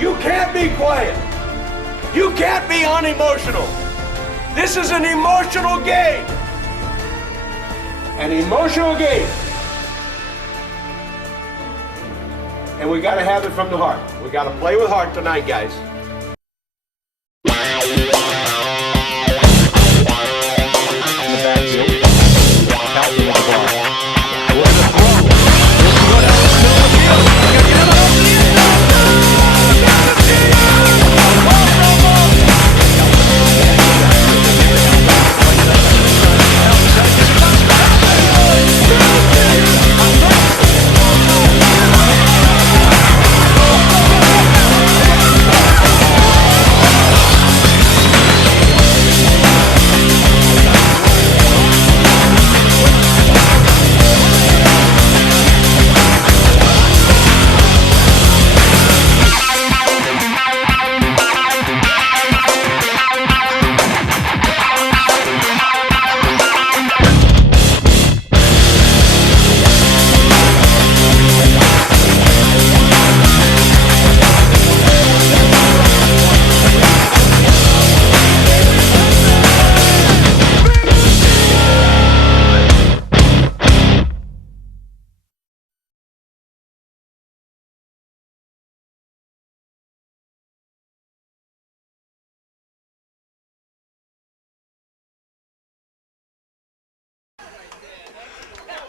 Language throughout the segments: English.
You can't be quiet. You can't be unemotional. This is an emotional game. An emotional game. And we got to have it from the heart. We got to play with heart tonight, guys. In the backfield. Calvin with the ball. With the throw. This is what else is in the field.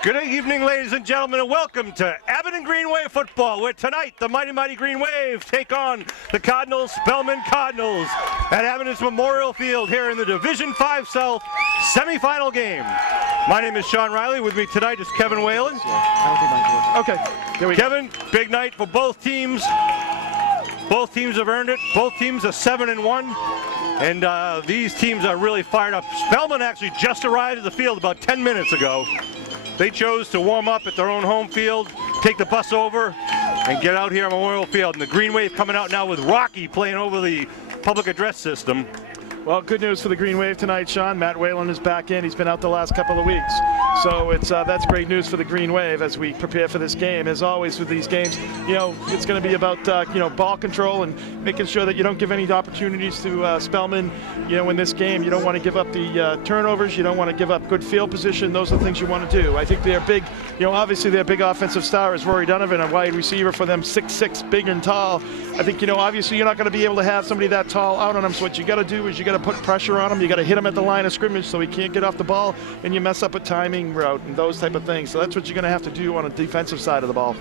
Good evening, ladies and gentlemen, and welcome to Abington Green Wave football, where tonight the mighty Green Wave take on the Cardinal Spellmen Cardinals at Abington's Memorial Field here in the Division 5 South semifinal game. My name is Sean Riley. With me tonight is Kevin Whalen. Okay, Kevin, big night for both teams. Both teams have earned it. Both teams are 7-1. And these teams are really fired up. Spellmen actually just arrived at the field about 10 minutes ago. They chose to warm up at their own home field, take the bus over, and get out here on Memorial Field. And the Green Wave coming out now with Rocky playing over the public address system. Well, good news for the Green Wave tonight, Sean. Matt Whalen is back in. He's been out the last couple of weeks. So that's great news for the Green Wave as we prepare for this game. As always with these games, it's going to be about, ball control and making sure that you don't give any opportunities to Spellmen, in this game. You don't want to give up the turnovers. You don't want to give up good field position. Those are the things you want to do. I think they're big, obviously their big offensive star is Rory Donovan, a wide receiver for them, 6'6", big and tall. I think, obviously you're not going to be able to have somebody that tall out on them. So what you got to do is you got to put pressure on him. You got to hit him at the line of scrimmage so he can't get off the ball, and you mess up a timing route and those type of things. So that's what you're going to have to do on a defensive side of the ball.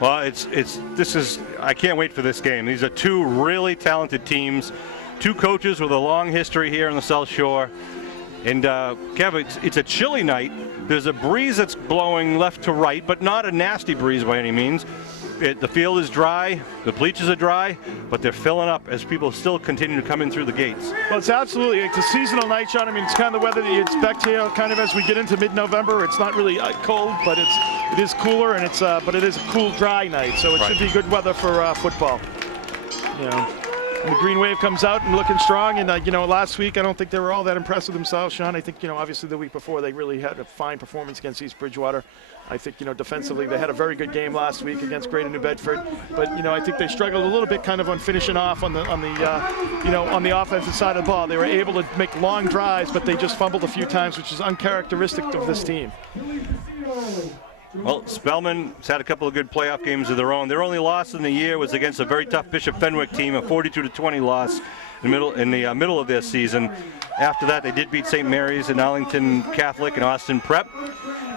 Well, I can't wait for this game. These are two really talented teams, two coaches with a long history here in the South Shore. And Kevin, it's a chilly night. There's a breeze that's blowing left to right, but not a nasty breeze by any means. The field is dry, the bleachers are dry, but they're filling up as people still continue to come in through the gates. Well, it's a seasonal night, Sean. I mean, it's kind of the weather that you expect here, kind of as we get into mid-November. It's not really cold, but it is cooler, and but it is a cool, dry night, so it should be good weather for football. And the Green Wave comes out and looking strong, and last week I don't think they were all that impressed with themselves, Sean. I think obviously the week before they really had a fine performance against East Bridgewater. I think defensively they had a very good game last week against Greater New Bedford, but I think they struggled a little bit kind of on finishing off on the offensive side of the ball. They were able to make long drives, but they just fumbled a few times, which is uncharacteristic of this team. Well, Spellman's had a couple of good playoff games of their own. Their only loss in the year was against a very tough Bishop Fenwick team, a 42-20 loss in the middle of their season. After that, they did beat St. Mary's and Arlington Catholic and Austin Prep.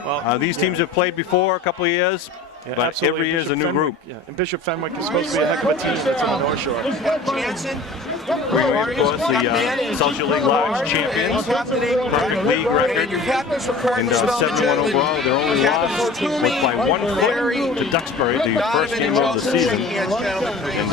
Well, these teams have played before a couple of years. Yeah, but absolutely. Every year is a new group. Yeah, and Bishop Fenwick is supposed to be a heck of a team that's on the North Shore. Green Wave, of course, the South Shore League Large champions, perfect league record, and 7-1 overall. Their only loss was by 1 foot to Duxbury, the first game of the season. And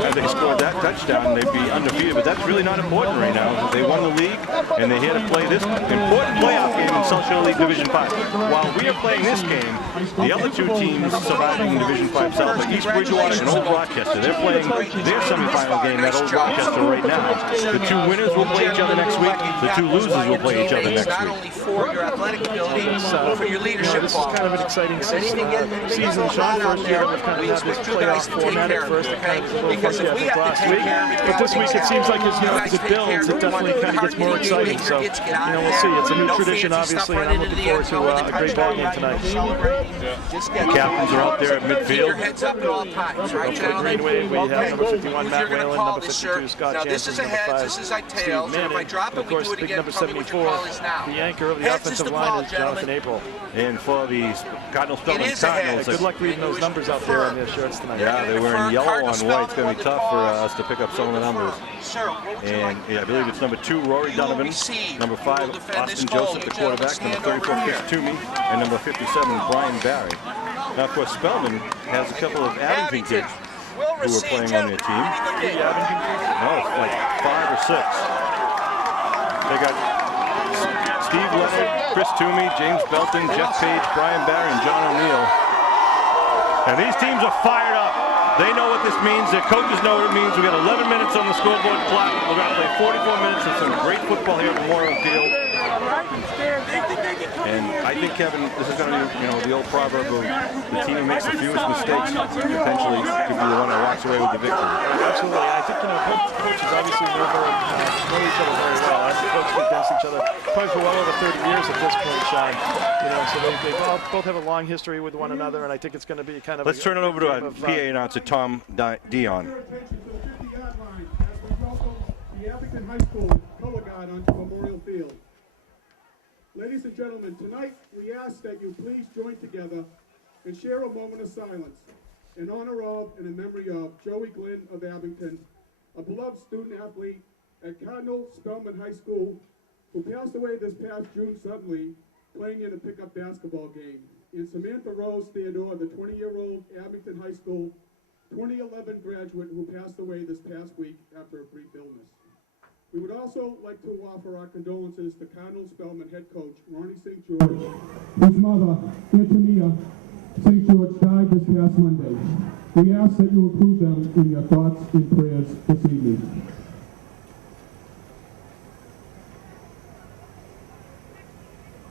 had they scored that touchdown, they'd be undefeated. But that's really not important right now. They won the league, and they're here to play this important playoff game in South Shore League Division 5. While we are playing this game, the other two teams surviving in Division 5 South are East Bridgewater and Old Rochester. They're playing their semifinal game at at Old Rochester right now. The two winners will play each other next week. The two losers will play each other next not week. only for your athletic ability, but for your leadership. This is kind of an exciting season, Sean. First year we've kind of had this playoff format at first. It kind of was a little funky, I think, last week. But this week it seems like as it builds, it definitely kind of gets more exciting. So, we'll see. It's a new tradition, obviously, and I'm looking forward to a great ball game tonight. The captains are out there at midfield. For Green Wave, we have number 51, Matt Whalen, number 52, Scott Jansen, number 5, Steve Manning, and of course, big number 74, the anchor of the offensive line is Jonathan April. And for the Cardinal Spellmen Cardinals, good luck reading those numbers out there on their shirts tonight. Yeah, they're wearing yellow on white. It's going to be tough for us to pick up some of the numbers. And yeah, I believe it's number 2, Rory Donovan, number 5, Austin Joseph, the quarterback, number 34, Chris Toomey, and number 57, Brian Barry. Now, of course, Spellman has a couple of Abington kids who are playing on their team. No, it's like 5 or 6. They got Steve Leonard, Chris Toomey, James Belton, Jeff Page, Brian Barry, and John O'Neill. And these teams are fired up. They know what this means. Their coaches know what it means. We've got 11 minutes on the scoreboard clock. We're going to play 44 minutes of some great football here at Memorial Field. And I think, Kevin, this is going to be, the old proverb of the team who makes the fewest mistakes potentially could be the one that walks away with the victory. Absolutely. I think, both coaches obviously know each other very well. I think coaches against each other probably for well over 30 years at this point, Sean. So they both have a long history with one another, and I think it's going to be kind of. Let's turn it over to our PA announcer, Tom Dion. The Abington High School color guard onto Memorial Field. Ladies and gentlemen, tonight we ask that you please join together and share a moment of silence in honor of and in memory of Joey Glynn of Abington, a beloved student athlete at Cardinal Spellmen High School, who passed away this past June suddenly playing in a pickup basketball game. And Samantha Rose Theodore, the 20-year-old Abington High School 2011 graduate who passed away this past week after a brief illness. We would also like to offer our condolences to Cardinal Spellman head coach Ronnie St. George, whose mother, Antonia St. George, died this past Monday. We ask that you include them in your thoughts and prayers this evening.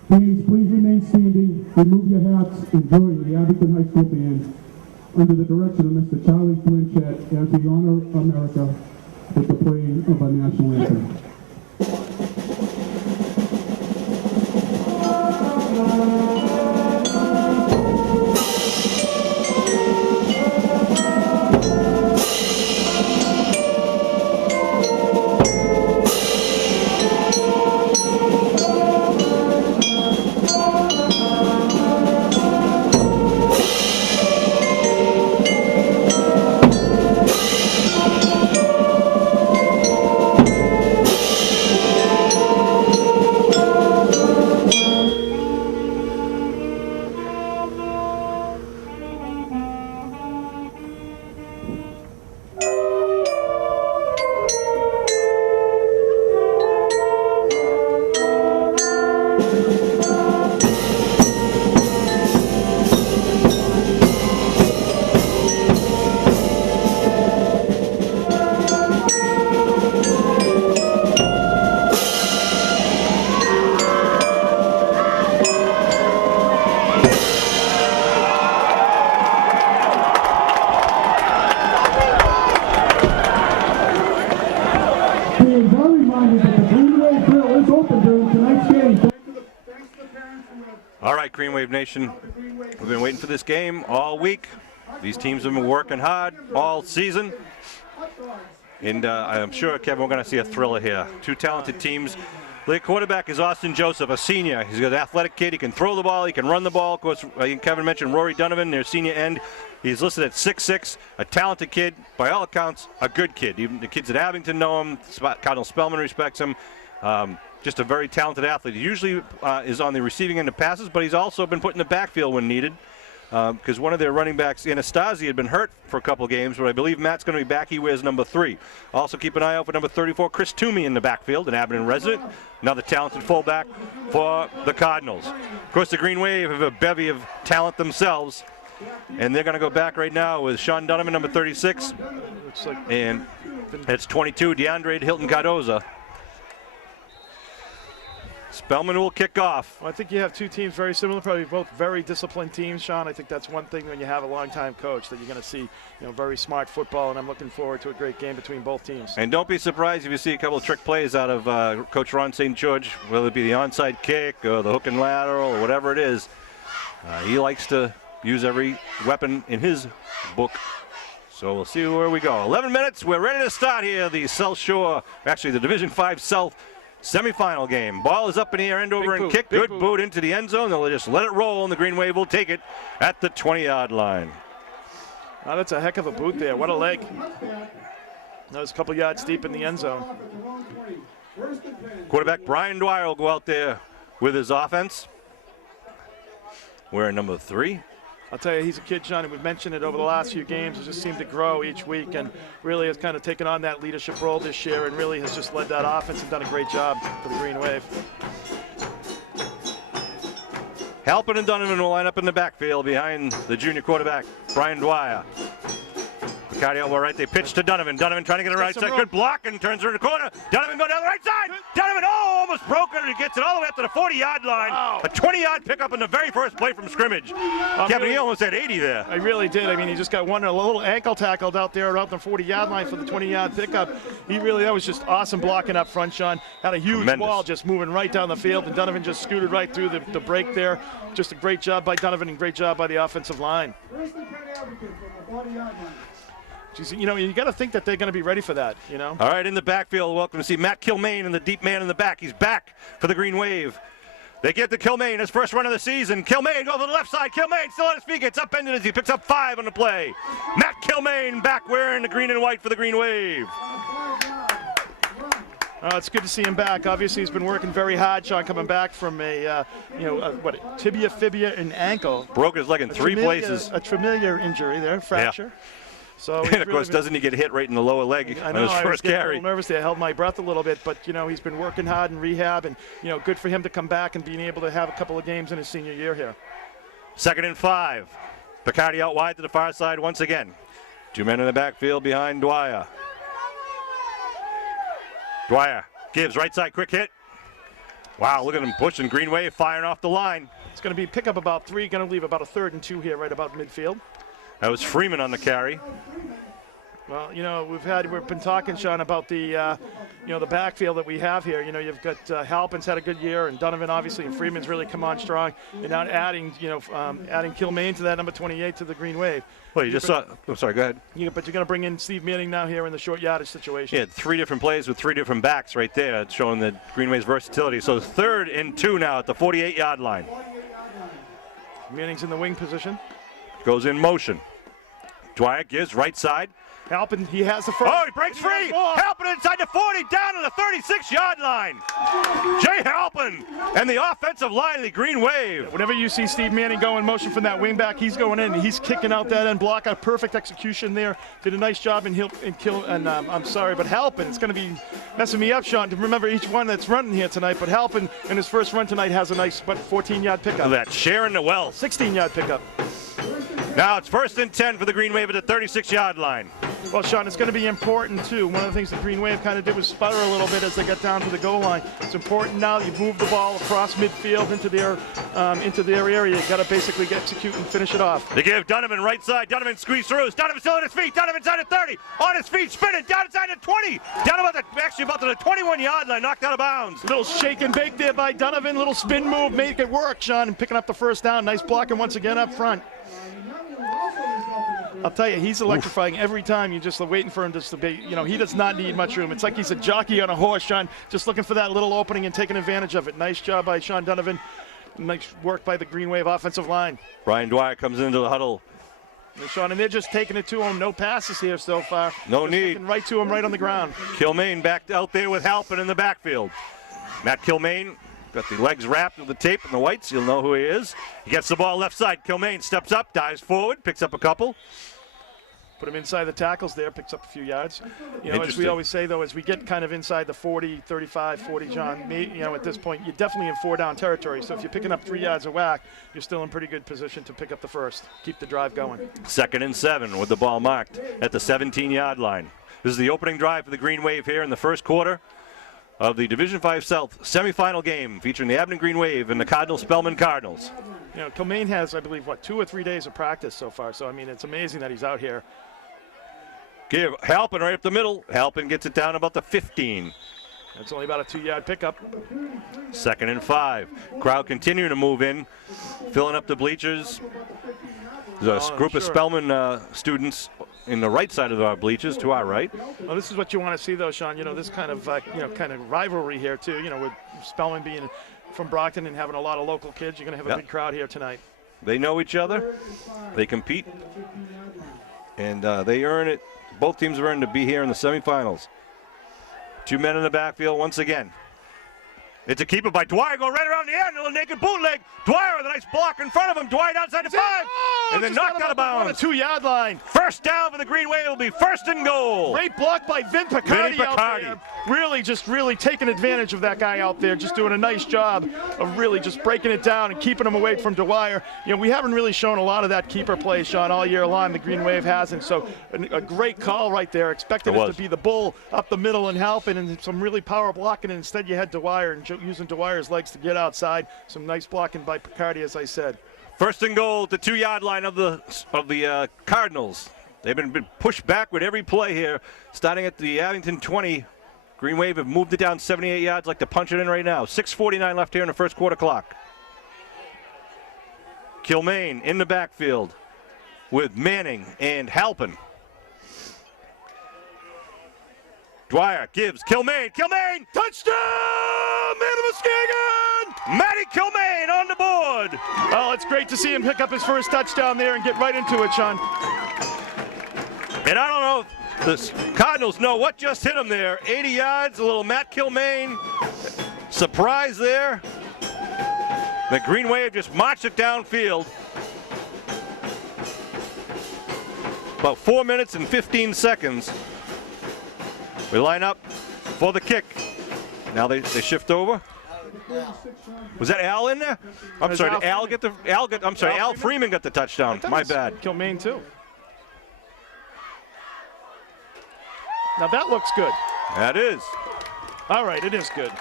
Please remain standing, remove your hats, and join the Abington High School band under the direction of Mr. Charlie Blanchett as we honor America with the playing of our national anthem. All right, Green Wave Nation, we've been waiting for this game all week. These teams have been working hard all season. And I'm sure, Kevin, we're going to see a thriller here. Two talented teams. The quarterback is Austin Joseph, a senior. He's an athletic kid. He can throw the ball. He can run the ball. Of course, Kevin mentioned Rory Donovan, their senior end. He's listed at 6'6", a talented kid. By all accounts, a good kid. Even the kids at Abington know him. Cardinal Spellman respects him. Just a very talented athlete. He usually is on the receiving end of passes, but he's also been put in the backfield when needed. Because one of their running backs, Anastasi, had been hurt for a couple games, but I believe Matt's going to be back. He wears number 3. Also keep an eye out for number 34, Chris Toomey in the backfield, an Abington resident. Another talented fullback for the Cardinals. Of course, the Green Wave have a bevy of talent themselves. And they're going to go back right now with Sean Donovan, number 36. Looks like And it's 22, DeAndre Hilton Cardoza. Spellmen will kick off. Well, I think you have two teams very similar, probably both very disciplined teams, Sean. I think that's one thing when you have a long-time coach that you're going to see, very smart football, and I'm looking forward to a great game between both teams. And don't be surprised if you see a couple of trick plays out of Coach Ron St. George, whether it be the onside kick or the hook and lateral or whatever it is. He likes to use every weapon in his book. So we'll see where we go. 11 minutes. We're ready to start here. The South Shore, actually the Division 5 South semifinal game. Ball is up in the air, end over and kick. Good boot into the end zone. They'll just let it roll, and the Green Wave will take it at the 20-yard line. Oh, that's a heck of a boot there. What a leg. That was a couple yards deep in the end zone. Quarterback Brian Dwyer will go out there with his offense. Wearing number 3. I'll tell you, he's a kid, John, and we've mentioned it over the last few games. He just seemed to grow each week and really has kind of taken on that leadership role this year and really has just led that offense and done a great job for the Green Wave. Halpin and Donovan will line up in the backfield behind the junior quarterback, Brian Dwyer. McCarty elbow right, they pitch to Donovan. Donovan trying to get a right side, good block, and turns her in the corner. Donovan going down the right side. Donovan, almost broke it, and he gets it all the way up to the 40-yard line. Wow. A 20-yard pickup in the very first play from scrimmage. Kevin, he almost had 80 there. I really did. I mean, he just got a little ankle tackled out there around the 40-yard line for the 20-yard pickup. That was just awesome blocking up front, Sean. Had a huge ball just moving right down the field, and Donovan just scooted right through the break there. Just a great job by Donovan and great job by the offensive line. You got to think that they're going to be ready for that, All right, in the backfield, welcome to see Matt Kilmaine and the deep man in the back. He's back for the Green Wave. They get to Kilmaine, his first run of the season. Kilmaine goes to the left side. Kilmaine still on his feet, gets upended as he picks up 5 on the play. Matt Kilmaine back wearing the green and white for the Green Wave. It's good to see him back. Obviously, he's been working very hard, Sean, coming back from a tibia, fibia, and ankle. Broke his leg in 3 places. A familiar injury there, fracture. Yeah. So and of course, doesn't he get hit right in the lower leg on his first carry? I was a little nervous there. I held my breath a little bit, but he's been working hard in rehab, and good for him to come back and being able to have a couple of games in his senior year here. 2nd and 5. Picardi out wide to the far side once again. 2 men in the backfield behind Dwyer. Dwyer gives right side, quick hit. Wow, look at him pushing. Green Wave firing off the line. It's going to be pick up about 3, going to leave about a 3rd and 2 here, right about midfield. That was Freeman on the carry. Well, we've been talking, Sean, about the the backfield that we have here. You've got Halpin's had a good year, and Donovan obviously, and Freeman's really come on strong. And now adding Kilmaine to that number 28 to the Green Wave. Well, you just saw. I'm sorry. Go ahead. But you're going to bring in Steve Manning now here in the short yardage situation. Yeah, 3 different plays with 3 different backs right there. It's showing the Green Wave's versatility. So 3rd and 2 now at the 48-yard line. Manning's in the wing position. Goes in motion. Dwyer gives right side. Halpin, he has the first. Oh, he breaks free. Halpin inside the 40, down to the 36-yard line. Jay Halpin and the offensive line of the Green Wave. Whenever you see Steve Manning go in motion from that wing back, he's going in. He's kicking out that end block. A perfect execution there. Did a nice job I'm sorry, but Halpin, it's going to be messing me up, Sean, to remember each one that's running here tonight. But Halpin in his first run tonight has a nice 14-yard pickup. That sharing the wealth. 16-yard pickup. Now it's 1st and 10 for the Green Wave at the 36-yard line. Well, Sean, it's going to be important, too. One of the things the Green Wave kind of did was sputter a little bit as they got down to the goal line. It's important now you move the ball across midfield into their area. You've got to basically execute and finish it off. They give Donovan right side. Donovan squeeze through. Donovan still on his feet. Donovan inside at 30. On his feet, spinning. Down inside at 20. Down about to the 21-yard line. Knocked out of bounds. Little shake and bake there by Donovan. Little spin move. Make it work, Sean, and picking up the first down. Nice blocking once again up front. I'll tell you, he's electrifying every time. You're just waiting for him to be, he does not need much room. It's like he's a jockey on a horse, Sean, just looking for that little opening and taking advantage of it. Nice job by Sean Donovan. Nice work by the Green Wave offensive line. Brian Dwyer comes into the huddle. And Sean, and they're just taking it to him. No passes here so far. No just need. Right to him, right on the ground. Kilmaine back out there with Halpin in the backfield. Matt Kilmaine got the legs wrapped with the tape and the whites. You'll know who he is. He gets the ball left side. Kilmaine steps up, dives forward, picks up a couple. Put him inside the tackles there, picks up a few yards. You know, as we always say, though, as we get kind of inside the 40, 35, 40, John, you know, at this point, you're definitely in 4-down territory. So if you're picking up 3 yards a whack, you're still in pretty good position to pick up the first. Keep the drive going. 2nd and 7 with the ball marked at the 17-yard line. This is the opening drive for the Green Wave here in the first quarter of the Division 5 South semifinal game featuring the Abington Green Wave and the Cardinal Spellmen Cardinals. You know, Kilmaine has, I believe, 2 or 3 days of practice so far. So, I mean, it's amazing that he's out here. Give Halpin right up the middle. Halpin gets it down about the 15. That's only about a 2-yard pickup. 2nd and 5. Crowd continuing to move in, filling up the bleachers. There's a group of Spellman students in the right side of our bleachers to our right. Well, this is what you want to see, though, Sean. You know, this kind of kind of rivalry here too. You know, with Spellman being from Brockton and having a lot of local kids, you're going to have a big crowd here tonight. They know each other. They compete, and they earn it. Both teams have earned to be here in the semifinals. 2 men in the backfield once again. It's a keeper by Dwyer, going right around the end, a little naked bootleg. Dwyer with a nice block in front of him. Dwyer outside the 5, and then knocked out of bounds. On the 2-yard line. First down for the Green Wave. It'll be 1st and goal. Great block by Vin Picardi. Out there. Really taking advantage of that guy out there. Just doing a nice job of really just breaking it down and keeping him away from Dwyer. You know, we haven't really shown a lot of that keeper play, Sean, all year long. The Green Wave hasn't. So a great call right there. Expected it to be the bull up the middle and helping, and some really power blocking, and instead you had Dwyer and using Dwyer's legs to get outside. Some nice blocking by Picardi, as I said. 1st and goal at the 2-yard line of the Cardinals. They've been pushed back with every play here, starting at the Abington 20. Green Wave have moved it down 78 yards, like to punch it in right now. 6:49 left here in the first quarter clock. Kilmaine in the backfield with Manning and Halpin. Dwyer gives Kilmaine, touchdown! Man of Muskegon! Matty Kilmaine on the board! Oh, it's great to see him pick up his first touchdown there and get right into it, Sean. And I don't know if the Cardinals know what just hit him there. 80 yards, a little Matt Kilmaine. Surprise there. The Green Wave just marched it downfield. About 4 minutes and 15 seconds. We line up for the kick. Now they shift over. Was that Al in there? I'm sorry, did Al get the Al Freeman got the touchdown. My bad. Kilmaine too. Now that looks good. That is. All right, it is good.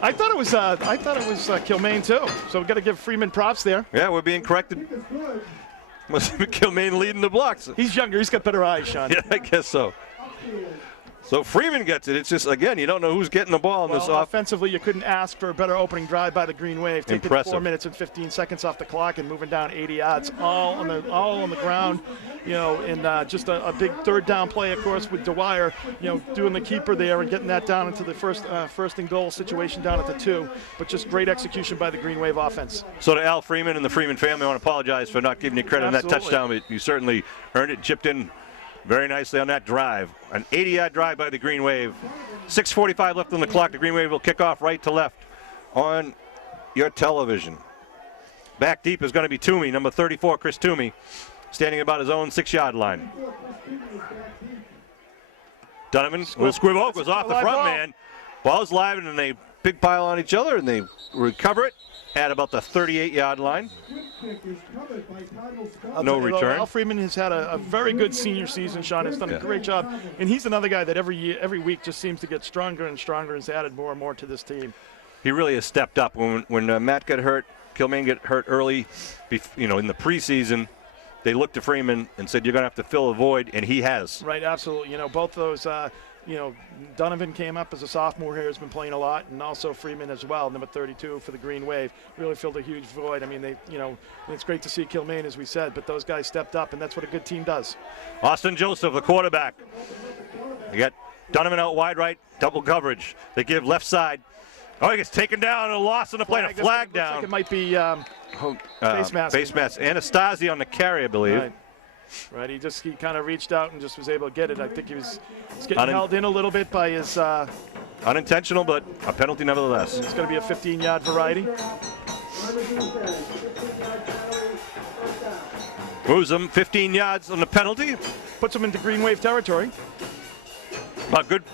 I thought it was Kilmaine too. So we've got to give Freeman props there. Yeah, we're being corrected. Must be Kilmaine leading the blocks. He's younger. He's got better eyes, Sean. Yeah, I guess so. So Freeman gets it. It's just, again, you don't know who's getting the ball in this offensively, you couldn't ask for a better opening drive by the Green Wave. Taking Impressive. 4 minutes and 15 seconds off the clock and moving down 80 yards, all on the ground. You know, and just a big 3rd down play, of course, with Dwyer, you know, doing the keeper there and getting that down into the first and goal situation down at the 2. But just great execution by the Green Wave offense. So to Al Freeman and the Freeman family, I want to apologize for not giving you credit on that touchdown. But you certainly earned it, chipped in very nicely on that drive. An 80-yard drive by the Green Wave. 6:45 left on the clock. The Green Wave will kick off right to left on your television. Back deep is going to be Toomey, number 34, Chris Toomey, standing about his own 6-yard line. Donovan will squib goes off the front man. Ball's live, and they big pile on each other, and they recover it at about the 38-yard line. No return. Al Freeman has had a very good senior season, Sean. Has done a great job. And he's another guy that every week just seems to get stronger and stronger and has added more and more to this team. He really has stepped up. When Matt got hurt, Kilmaine got hurt early, in the preseason, they looked to Freeman and said, you're going to have to fill a void, and he has. Right, absolutely. Both those Donovan came up as a sophomore here, has been playing a lot, and also Freeman as well, number 32 for the Green Wave. Really filled a huge void. I mean, it's great to see Kilmaine, as we said, but those guys stepped up, and that's what a good team does. Austin Joseph, the quarterback. They got Donovan out wide right, double coverage. They give left side. Oh, he gets taken down, a loss on the play, and a flag down. Like it might be face mask. Face mask. Anastasi on the carry, I believe. Right. He kind of reached out and just was able to get it. I think he was getting held in a little bit by his. Unintentional, but a penalty nevertheless. It's going to be a 15-yard variety. Moves them 15 yards on the penalty. Puts them into Green Wave territory. Good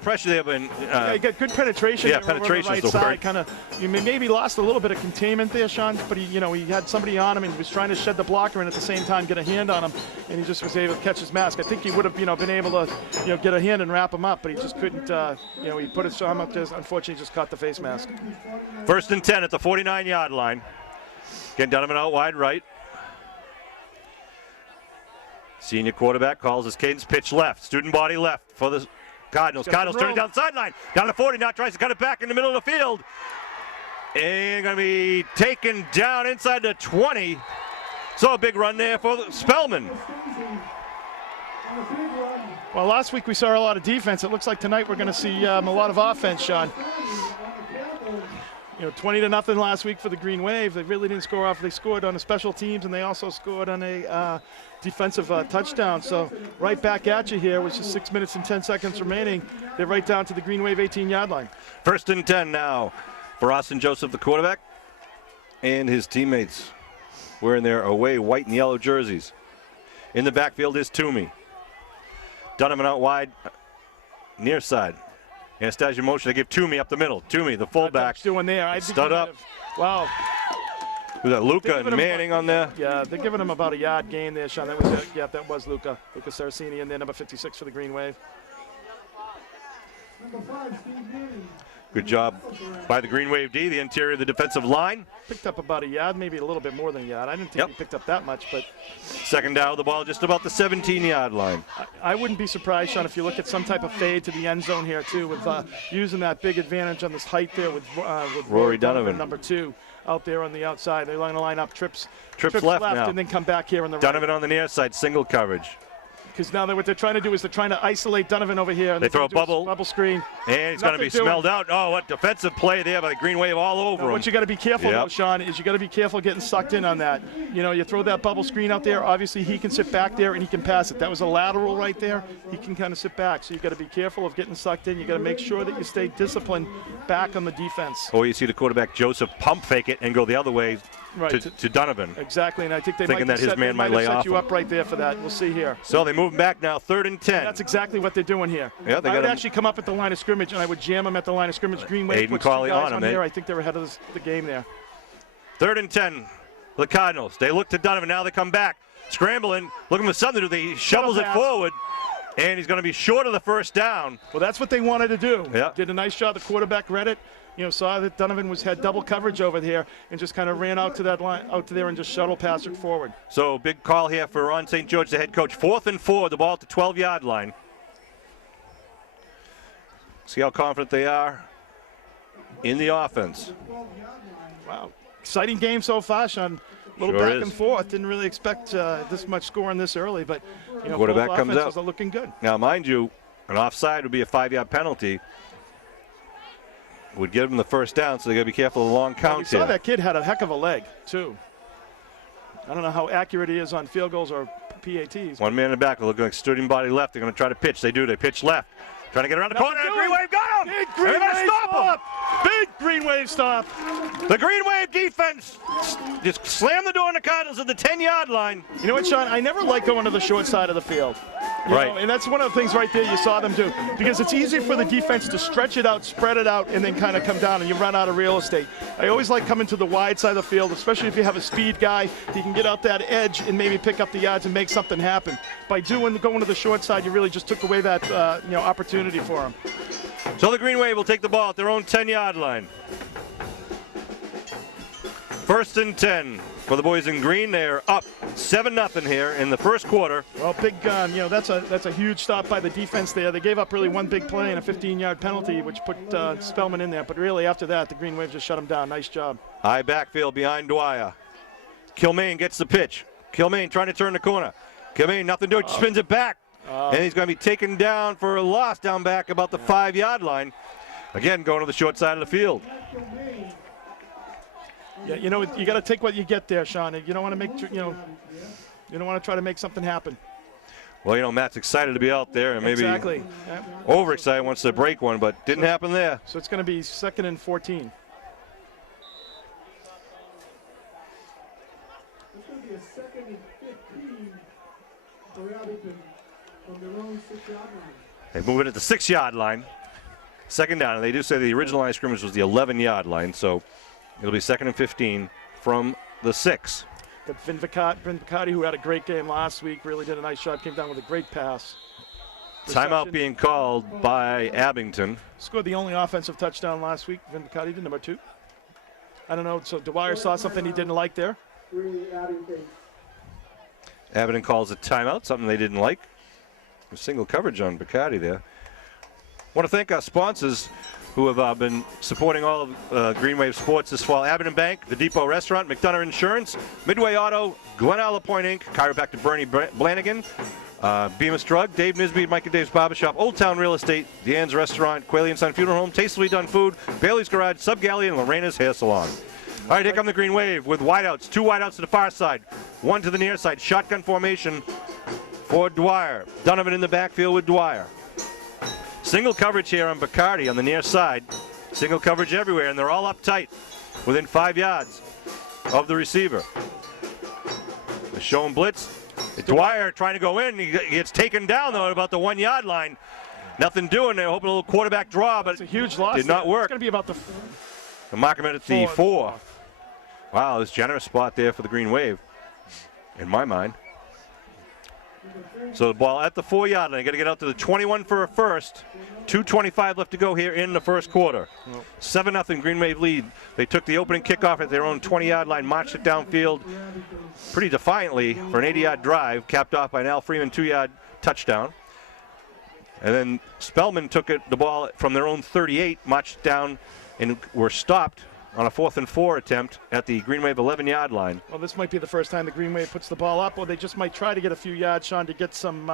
pressure there, but Yeah, you got good penetration. yeah, there over penetration the is right the word. side. Kind of, you maybe lost a little bit of containment there, Sean. But he had somebody on him and he was trying to shed the blocker and at the same time get a hand on him, and he just was able to catch his mask. I think he would have, been able to, get a hand and wrap him up, but he just couldn't. He put his arm up there. Unfortunately, just caught the face mask. 1st and 10 at the 49-yard line. Again, Donovan out wide right. Senior quarterback calls his cadence, pitch left, student body left for the Cardinals. Cardinals turning down the sideline, down to 40, now tries to cut it back in the middle of the field. And going to be taken down inside the 20. So a big run there for the Spellmen. Well, last week we saw a lot of defense. It looks like tonight we're going to see a lot of offense, Sean. 20-0 last week for the Green Wave. They really didn't score off. They scored on the special teams, and they also scored on a defensive touchdown. So right back at you here, with just 6 minutes and 10 seconds remaining. They're right down to the Green Wave 18-yard line. 1st and 10 now for Austin Joseph, the quarterback, and his teammates wearing their away white and yellow jerseys. In the backfield is Toomey. Donovan out wide, near side. Anastasia motion to give Toomey up the middle. Toomey, the fullback. Doing there. I Stud up. Wow. Was that Luca and Manning on there? Yeah, they're giving him about a yard gain there, Sean. That was it. Yeah, that was Luca. Luca Saracini in there, number 56 for the Green Wave. Good job by the Green Wave D, the interior of the defensive line. Picked up about a yard, maybe a little bit more than a yard. I didn't think he picked up that much, but 2nd down, the ball just about the 17-yard line. I wouldn't be surprised, Sean, if you look at some type of fade to the end zone here, too, with using that big advantage on this height there with Rory Donovan, number 2, out there on the outside. They're going to line up trips left now. And then come back here on the Donovan right. on the near side, single coverage. Because now what they're trying to do is they're trying to isolate Donovan over here. And they throw a bubble screen. And he's going to be smelled out. Oh, what defensive play there by the Green Wave all over him. What you got to be careful though, Sean, is you got to be careful getting sucked in on that. You throw that bubble screen out there. Obviously, he can sit back there and he can pass it. That was a lateral right there. He can kind of sit back. So you got to be careful of getting sucked in. You got to make sure that you stay disciplined back on the defense. Or you see the quarterback Joseph pump fake it and go the other way. Right. To Donovan. Exactly, and I think they thinking that his man might lay off set you up right there for that. We'll see here. So they move him back now, 3rd and 10. That's exactly what they're doing here. Yeah, I would actually come up at the line of scrimmage, and I would jam them at the line of scrimmage. Green Wave puts 2 guys on here. I think they're ahead of the game there. 3rd and 10, the Cardinals. They look to Donovan. Now they come back, scrambling, looking for something to do. He shovels it forward, and he's going to be short of the 1st down. Well, that's what they wanted to do. Yeah. Did a nice job. The quarterback read it. Saw that Donovan had double coverage over here and just kind of ran out to that line, out to there and just shuttle passed it forward. So big call here for Ron St. George, the head coach. 4th and 4, the ball at the 12-yard line. See how confident they are in the offense. Wow. Exciting game so far, Sean. A little back and forth. Didn't really expect this much scoring this early, but quarterback both comes offenses out. are looking good. Now, mind you, an offside would be a 5-yard penalty. Would give him the 1st down, so they got to be careful of the long count we saw here. that kid had a heck of a leg, too. I don't know how accurate he is on field goals or PATs. One man in the back, looking like student body left. They're going to try to pitch. They do. They pitch left. Trying to get around the corner. Green Wave got him! Big Green Wave stop! Big Green Wave stop! The Green Wave defense just slammed the door on the Cardinals at the 10-yard line. You know what, Sean? I never like going to the short side of the field. You know, and that's one of the things right there you saw them do. Because it's easy for the defense to stretch it out, spread it out, and then kind of come down, and you run out of real estate. I always like coming to the wide side of the field, especially if you have a speed guy. He can get out that edge and maybe pick up the yards and make something happen. By going to the short side, you really just took away that opportunity for him. So the Green Wave will take the ball at their own 10-yard line. 1st and 10 for the boys in green. They're up 7-0 here in the 1st quarter. Well, big gun. That's a huge stop by the defense there. They gave up really one big play and a 15-yard penalty, which put Spellmen in there. But really, after that, the Green Wave just shut them down. Nice job. High backfield behind Dwyer. Kilmaine gets the pitch. Kilmaine trying to turn the corner. Kilmaine, nothing to do. Spins it back. And he's going to be taken down for a loss down back about the 5-yard line. Again, going to the short side of the field. Yeah, you got to take what you get there, Sean. You don't want to make, you don't want to try to make something happen. Well, Matt's excited to be out there and maybe overexcited, wants to break one, but didn't happen there. So it's going to be 2nd and 14. It's going to be a 2nd and 15 for Abington from their own 6-yard line. They move it at the 6-yard line. 2nd down, and they do say the original line of scrimmage was the 11-yard line, so it'll be 2nd and 15 from the 6. But Vin Vicotti, who had a great game last week, really did a nice job, came down with a great pass. Timeout being called by Abington. Scored the only offensive touchdown last week. Vin Vicotti did, number 2. I don't know, so Dwyer saw something he didn't like there. Abington calls a timeout, something they didn't like. A single coverage on Vicotti there. Want to thank our sponsors who have been supporting all of Green Wave Sports this fall. Abington Bank, The Depot Restaurant, McDonough Insurance, Midway Auto, Glen Alla Point Inc., chiropractor Bernie Blanigan, Bemis Drug, Dave Nisby, Mike and Dave's Barbershop, Old Town Real Estate, Deanne's Restaurant, Quayle & Son Funeral Home, Tastefully Done Food, Bailey's Garage, Sub Galley, and Lorena's Hair Salon. All right, here come the Green Wave with wideouts. 2 wideouts to the far side, 1 to the near side. Shotgun formation for Dwyer. Donovan in the backfield with Dwyer. Single coverage here on Bacardi on the near side. Single coverage everywhere, and they're all up tight within 5 yards of the receiver. They're showing blitz. Dwyer trying to go in. He gets taken down, though, at about the 1-yard line. Nothing doing. They're hoping a little quarterback draw, but it's a huge loss. Did not work. It's going to be about the... They'll mark him at the 4. Wow, this generous spot there for the Green Wave, in my mind. So the ball at the 4-yard line. Got to get out to the 21 for a first. 2:25 left to go here in the first quarter. 7-0 Green Wave lead. They took the opening kickoff at their own 20-yard line, marched it downfield pretty defiantly for an 80-yard drive, capped off by an Al Freeman 2-yard touchdown. And then Spellmen took the ball from their own 38, marched down, and were stopped on a 4th and 4 attempt at the Green Wave 11-yard line. Well, this might be the first time the Green Wave puts the ball up, or they just might try to get a few yards, Sean, to get some,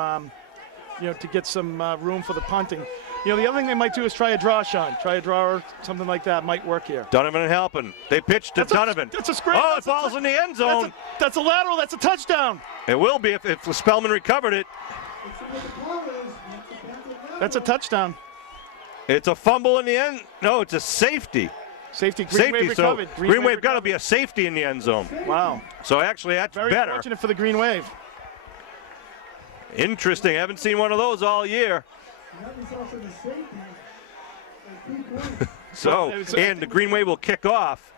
room for the punting. The other thing they might do is try a draw, Sean. Try a draw or something like that might work here. Donovan helping. They pitched to Donovan. That's a screen. Oh, the ball's in the end zone. That's a lateral. That's a touchdown. It will be if Spellman recovered it. That's a touchdown. It's a fumble in the end. No, it's a safety. Safety. Green Wave recovered. So Green Wave got to be a safety in the end zone. Wow. So actually, that's very better. Fortunate for the Green Wave. Interesting. I haven't seen one of those all year. So, and the Green Wave will kick off.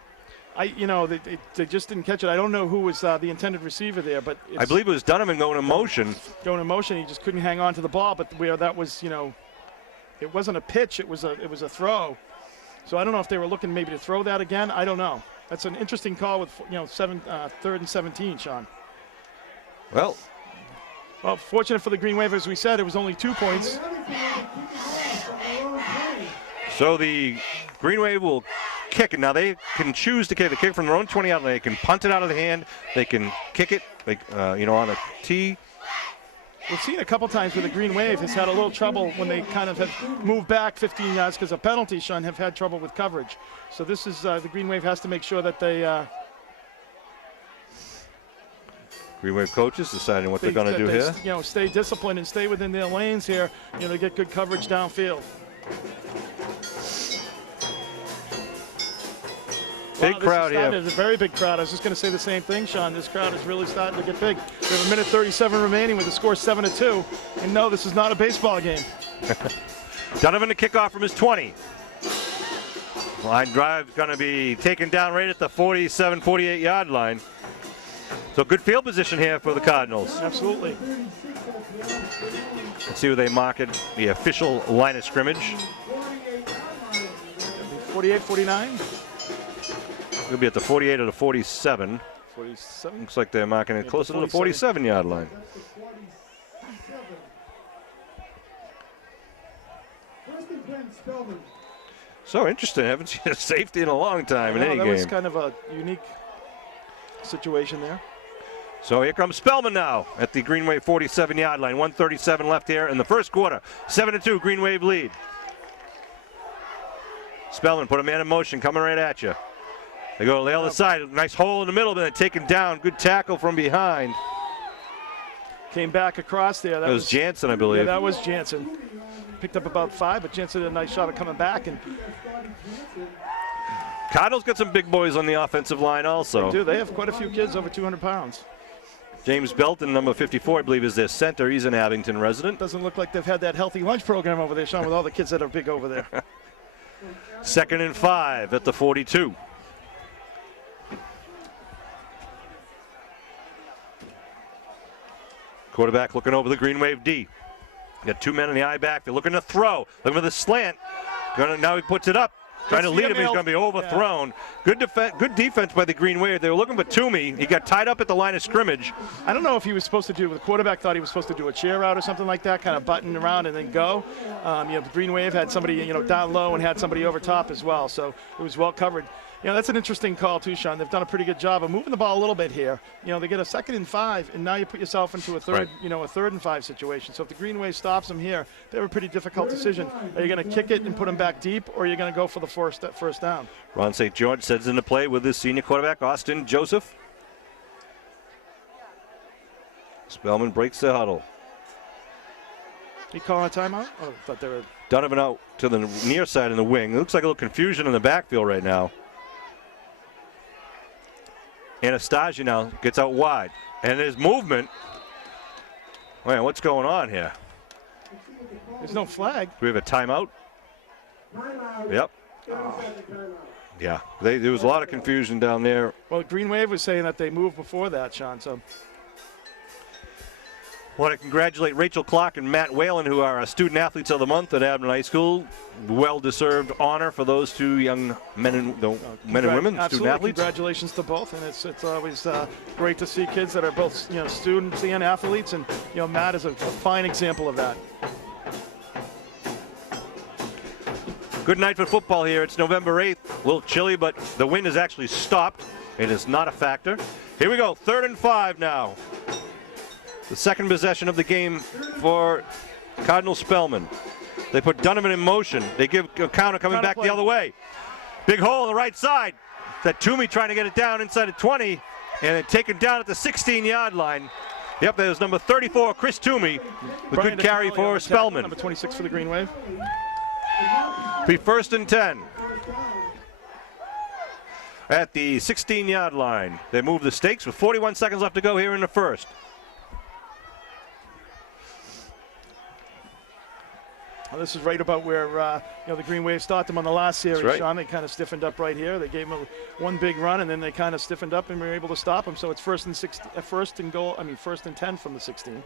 They just didn't catch it. I don't know who was the intended receiver there, but I believe it was Donovan going in motion. He just couldn't hang on to the ball. But where that was, it wasn't a pitch. It was a throw. So I don't know if they were looking maybe to throw that again. I don't know. That's an interesting call with 3rd and 17, Sean. Well, fortunate for the Green Wave, as we said, it was only 2 points. So the Green Wave will kick it. Now they can choose to kick the kick from their own 20-yard line. They can punt it out of the hand. They can kick it, on a tee. We've seen a couple times where the Green Wave has had a little trouble when they kind of have moved back 15 yards because of penalties, Sean, have had trouble with coverage. So this is the Green Wave has to make sure that they Green Wave coaches deciding what they're going to do here. Stay disciplined and stay within their lanes here, to get good coverage downfield. Big crowd here. It's a very big crowd. I was just going to say the same thing, Sean. This crowd is really starting to get big. We have 1:37 remaining with the score 7-2. And no, this is not a baseball game. Donovan to kick off from his 20. Line drive going to be taken down right at the 47, 48-yard line. So good field position here for the Cardinals. Absolutely. Let's see where they mark it, the official line of scrimmage. 48, 49. It'll be at the 48 or the 47. 47. Looks like they're marking it closer to the 47-yard line. So interesting. I haven't seen a safety in a long time in any game. That was kind of a unique situation there. So here comes Spellman now at the Green Wave 47-yard line. 1:37 left here in the first quarter. 7-2 Green Wave lead. Spellman put a man in motion, coming right at you. They go to the other side. Nice hole in the middle, but then taken down. Good tackle from behind. Came back across there. That was Jansen, I believe. Yeah, that was Jansen. Picked up about 5, but Jansen did a nice shot of coming back. And Cardinal's got some big boys on the offensive line also. They do. They have quite a few kids over 200 pounds. James Belton, number 54, I believe, is their center. He's an Abington resident. Doesn't look like they've had that healthy lunch program over there, Sean, with all the kids that are big over there. 2nd and 5 at the 42. Quarterback looking over the Green Wave D. Got 2 men in the eye back. They're looking to throw. Looking for the slant. Now he puts it up. Trying to lead him. He's going to be overthrown. Yeah. Good defense by the Green Wave. They were looking for Toomey. He got tied up at the line of scrimmage. I don't know if he was supposed to do, the quarterback thought he was supposed to do a chair out or something like that, kind of button around and then go. The Green Wave had somebody, down low and had somebody over top as well. So it was well covered. That's an interesting call too, Sean. They've done a pretty good job of moving the ball a little bit here. They get a 2nd and 5, and now you put yourself into a third, a 3rd and 5 situation. So if the Green Wave stops them here, they have a pretty difficult decision. Are you going to kick it and put them back deep, or are you going to go for the first down? Ron St. George sends into play with his senior quarterback, Austin Joseph. Spellman breaks the huddle. He calling a timeout? Oh, I thought they were. Donovan out to the near side in the wing. It looks like a little confusion in the backfield right now. Anastasia now gets out wide. And his movement. Man, what's going on here? There's no flag. Do we have a timeout? Yep. Yeah, there was a lot of confusion down there. Well, Green Wave was saying that they moved before that, Sean. So want to congratulate Rachel Clark and Matt Whalen, who are our student athletes of the month at Abington High School. Well-deserved honor for those two young men and women, student athletes. Congratulations to both, and it's always great to see kids that are both students and athletes, and Matt is a fine example of that. Good night for football here. It's November 8th. A little chilly, but the wind has actually stopped. It is not a factor. Here we go, 3rd and 5 now. The second possession of the game for Cardinal Spellmen. They put Donovan in motion. They give a counter coming back the other way. Big hole on the right side. That Toomey trying to get it down inside the 20 and then taken down at the 16-yard line. Yep, there's number 34, Chris Toomey. The good carry for Spellman. Number 26 for the Green Wave. Be 1st and 10. At the 16-yard line. They move the stakes with 41 seconds left to go here in the first. Well, this is right about where the Green Wave stopped them on the last series, right. Sean. They kind of stiffened up right here. They gave them one big run, and then they kind of stiffened up and were able to stop them. So it's 1st and 10 from the 16.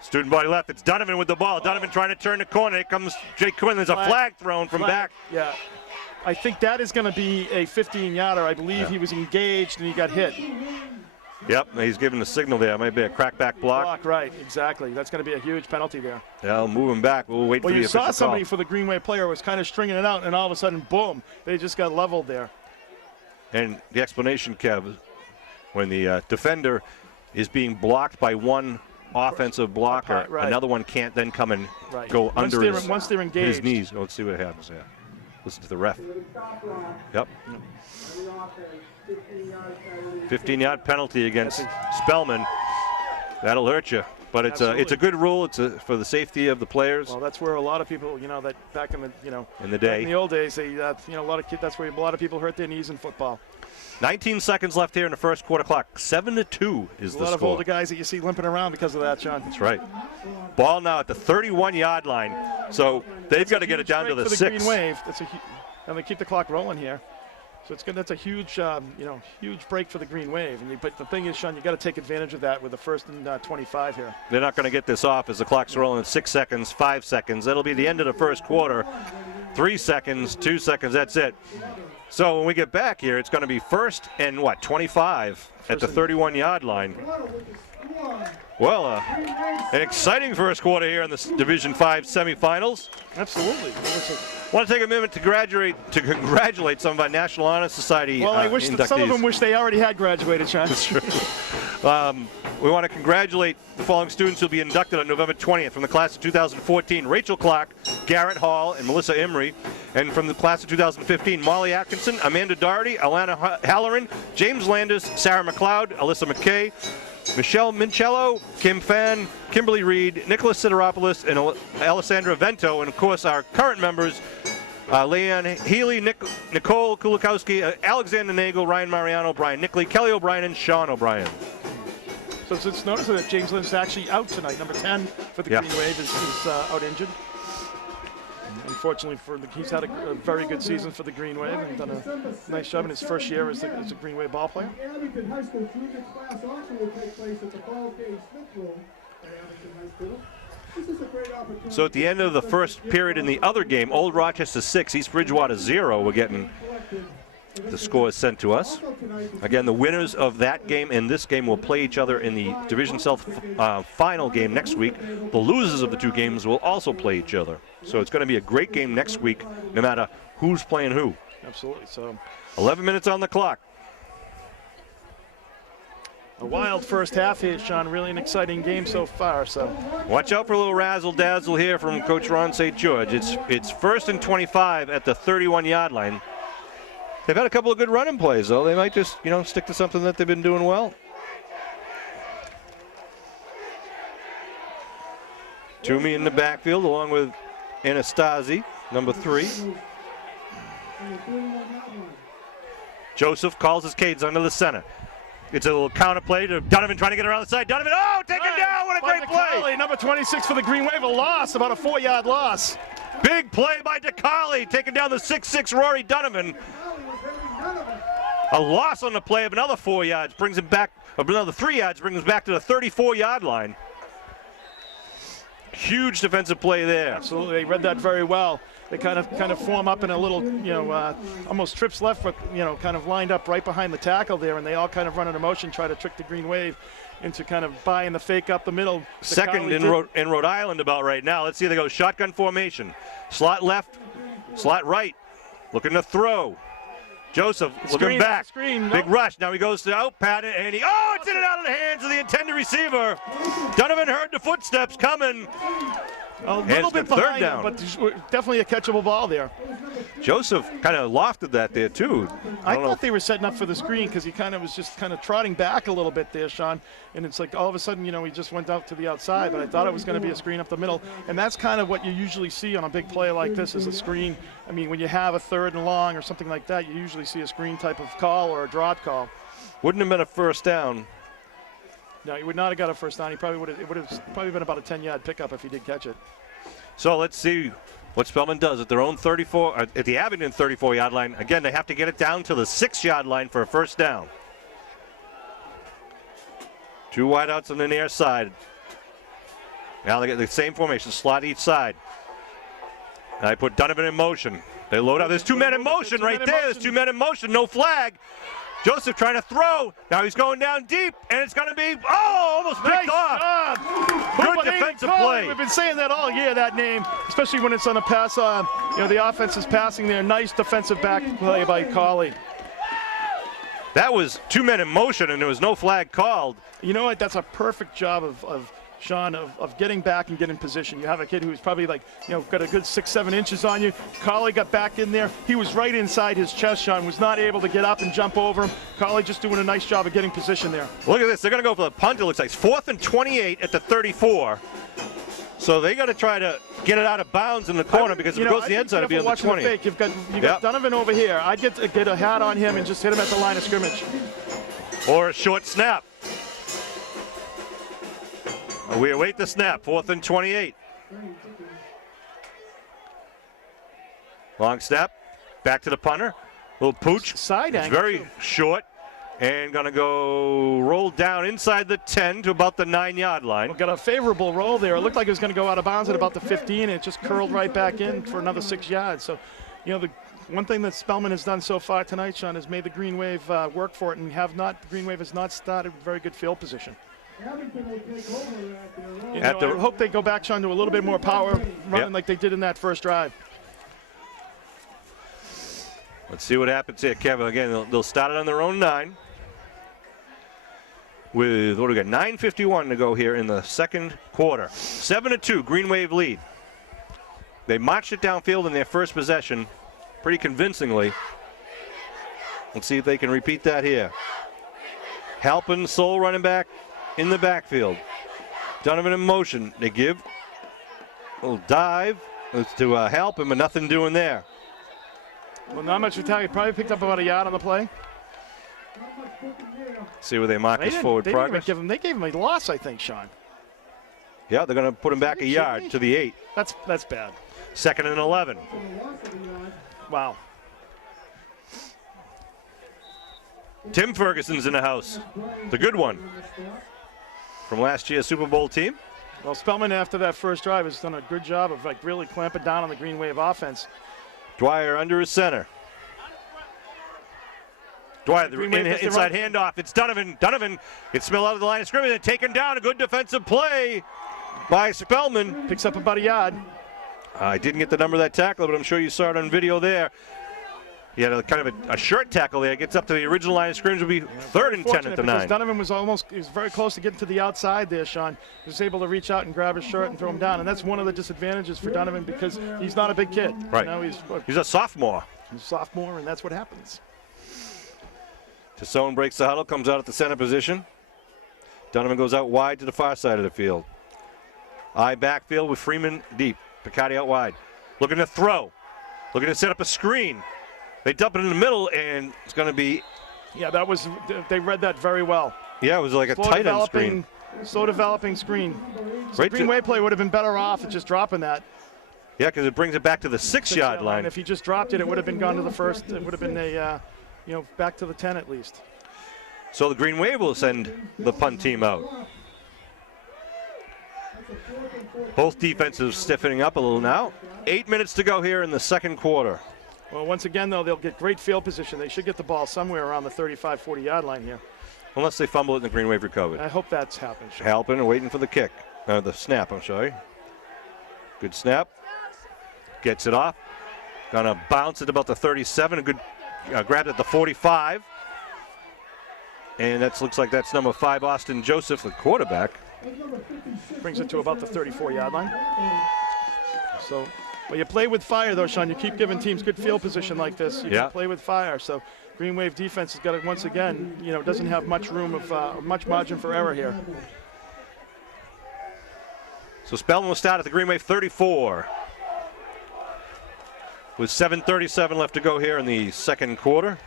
Student body left. It's Donovan with the ball. Donovan trying to turn the corner. Here comes Jake Quinn. There's a flag thrown from back. Yeah. I think that is going to be a 15-yarder. I believe he was engaged and he got hit. Yep, he's giving the signal there. Might be a crackback block. Right, exactly. That's going to be a huge penalty there. Yeah, I'll move him back. We'll wait for the official call. You saw somebody for the Green Wave player was kind of stringing it out, and all of a sudden, boom, they just got leveled there. And the explanation, Kev, when the defender is being blocked by one offensive blocker, another one can't then come and go under once they're engaged. His knees. Oh, let's see what happens. Yeah, listen to the ref. Yep. 15-yard penalty against Spellman. That'll hurt you. But it's a good rule. It's for the safety of the players. Well, that's where a lot of people, that back in the in the day, in the old days, they a lot of kids. That's where a lot of people hurt their knees in football. 19 seconds left here in the first quarter clock. 7-2 is the score. A lot of older guys that you see limping around because of that, Sean. That's right. Ball now at the 31-yard line. So they've got to get it down to the 6. Green Wave. And they keep the clock rolling here. So that's a huge, huge break for the Green Wave. But the thing is, Sean, you got to take advantage of that with the 1st and 25 here. They're not going to get this off as the clock's rolling at 6 seconds, 5 seconds. That'll be the end of the first quarter. 3 seconds, 2 seconds. That's it. So when we get back here, it's going to be 1st and 25 at the 31-yard line. Well, an exciting first quarter here in the Division 5 semifinals. Absolutely. I want to take a minute to congratulate some of our National Honor Society Well, I wish that some of them wish they already had graduated, Sean. That's true. We want to congratulate the following students who will be inducted on November 20th from the class of 2014. Rachel Clark, Garrett Hall, and Melissa Emery. And from the class of 2015, Molly Atkinson, Amanda Doherty, Alana Halloran, James Landers, Sarah McLeod, Alyssa McKay. Michelle Mincello, Kim Fan, Kimberly Reed, Nicholas Sideropoulos, and Alessandra Vento, and of course our current members, Leanne Healy, Nicole Kulikowski, Alexander Nagel, Ryan Mariano, Brian Nickley, Kelly O'Brien, and Sean O'Brien. So it's noticeable that James Lynn's actually out tonight. Number 10 for the Green Wave is out injured. Unfortunately, he's had a very good season for the Green Wave and done a nice job in his first year as a Green Wave ball player. The Abington High School junior class auction will take place at the Ball Cage Smith Room at Abington High School. This is a great opportunity. So at the end of the first period in the other game, Old Rochester 6, East Bridgewater 0, we're getting the scores sent to us. Again, the winners of that game and this game will play each other in the Division South final game next week. The losers of the two games will also play each other. So it's going to be a great game next week, no matter who's playing who. Absolutely. So 11 minutes on the clock. A wild first half here, Sean. Really an exciting game so far. So watch out for a little razzle-dazzle here from Coach Ron St. George. It's first and 25 at the 31-yard line. They've had a couple of good running plays, though. They might just, stick to something that they've been doing well. Toomey in the backfield, along with Anastasi, number 3. Joseph calls his Cades under the center. It's a little counter play to Donovan trying to get around the side. Donovan, taken down. What a great play. Number 26 for the Green Wave, a loss, about a 4-yard loss. Big play by DeCarly, taking down the 6'6" Rory Donovan. A loss on the play of another 4 yards brings him back, another 3 yards brings him back to the 34-yard line. Huge defensive play there. Absolutely, they read that very well. They kind of form up in a little, almost trips left, but kind of lined up right behind the tackle there, and they all kind of run in a motion, try to trick the Green Wave into kind of buying the fake up the middle. Second in Rhode Island about right now. Let's see, they go shotgun formation. Slot left, slot right, looking to throw. Joseph looking back. Big rush. Now he goes to out pat it, and it's in and out of the hands of the intended receiver. Donovan heard the footsteps coming. A little bit behind him, but definitely a catchable ball there. Joseph kind of lofted that there too. I thought they were setting up for the screen because he was just trotting back a little bit there, Sean. And it's like all of a sudden, he just went out to the outside. But I thought it was going to be a screen up the middle. And that's kind of what you usually see on a big play like this is a screen. I mean, when you have a 3rd and long or something like that, you usually see a screen type of call or a drop call. Wouldn't have been a first down. No, he would not have got a first down. It would have probably been about a 10-yard pickup if he did catch it. So let's see what Spellman does at their own 34, at the Abington 34-yard line. Again, they have to get it down to the 6-yard line for a first down. 2 wideouts on the near side. Now they get the same formation, slot each side. I put Donovan in motion. They load up. There's 2 men in motion right there. There's 2 men in motion. No flag. Joseph trying to throw. Now he's going down deep, and it's going to be, almost picked off. Good defensive play. We've been saying that all year, that name, especially when it's on a pass on. The offense is passing there. Nice defensive back play by Colley. That was 2 men in motion, and there was no flag called. You know what? That's a perfect job of Sean, of getting back and getting position. You have a kid who's probably got a good 6-7 inches on you. Colley got back in there. He was right inside his chest, Sean, was not able to get up and jump over him. Colley just doing a nice job of getting position there. Look at this. They're going to go for the punt, it looks like. 4th and 28 at the 34. So they got to try to get it out of bounds in the corner because if it goes to the end side, it'll be on the 20. The fake. You've got Donovan over here. I'd get a hat on him and just hit him at the line of scrimmage. Or a short snap. We await the snap, 4th and 28. Long snap, back to the punter. Little pooch. Side it's angle. Very short. And going to go roll down inside the 10 to about the 9-yard line. Got a favorable roll there. It looked like it was going to go out of bounds at about the 15, and it just curled right back in for another 6 yards. So, the one thing that Spellman has done so far tonight, Sean, has made the Green Wave work for it, and the Green Wave has not started with very good field position. I hope they go back, Sean, to a little bit more power running like they did in that first drive. Let's see what happens here, Kevin. Again, they'll start it on their own 9. With, what do we got, 9:51 to go here in the second quarter. 7-2, Green Wave lead. They marched it downfield in their first possession pretty convincingly. Let's see if they can repeat that here. Halpin, sole running back. in the backfield. Donovan in motion. They give a little dive to help him, but nothing doing there. Well, not much attack. Probably picked up about a yard on the play. See where they mark his forward they progress. They gave him a loss, I think, Sean. Yeah, they're going to put him back a yard to the 8. That's bad. 2nd and 11. Wow. Tim Ferguson's in the house. The good one from last year's Super Bowl team. Well, Spellman, after that first drive, has done a good job of really clamping down on the Green Wave offense. Dwyer under his center. Dwyer, the inside handoff. It's Donovan. Donovan gets Smell out of the line of scrimmage and taken down. A good defensive play by Spellman. Picks up about a yard. I didn't get the number of that tackle, but I'm sure you saw it on video there. He had a kind of a short tackle there. Gets up to the original line of scrimmage. Will be 3rd and 10 at the 9. Donovan was very close to getting to the outside there, Sean. He was able to reach out and grab his shirt and throw him down. And that's one of the disadvantages for Donovan because he's not a big kid. Right. You know, he's a sophomore. He's a sophomore, and that's what happens. Tassone breaks the huddle, comes out at the center position. Donovan goes out wide to the far side of the field. I backfield with Freeman deep. Picardi out wide. Looking to throw. Looking to set up a screen. They dump it in the middle, and it's going to be... Yeah, they read that very well. Yeah, it was like a tight end screen. Slow developing screen. So right, Green Wave play would have been better off at just dropping that. Yeah, because it brings it back to the 6-yard line. And if he just dropped it, it would have been gone to the first. It would have been a, back to the 10 at least. So the Green Wave will send the punt team out. Both defenses stiffening up a little now. 8 minutes to go here in the second quarter. Well, once again, though, they'll get great field position. They should get the ball somewhere around the 35, 40-yard line here. Unless they fumble it and the Green Wave recovered. I hope that's happened. Halpin waiting for the kick. The snap, I'm sorry. Good snap. Gets it off. Gonna bounce at about the 37. A good grab at the 45. And that looks like that's number 5, Austin Joseph, the quarterback. Brings it to about the 34-yard line. So, well, you play with fire, though, Sean. You keep giving teams good field position like this. You can play with fire. So, Green Wave defense has got it once again. Doesn't have much room of much margin for error here. So Spellman will start at the Green Wave 34. With 7:37 left to go here in the second quarter.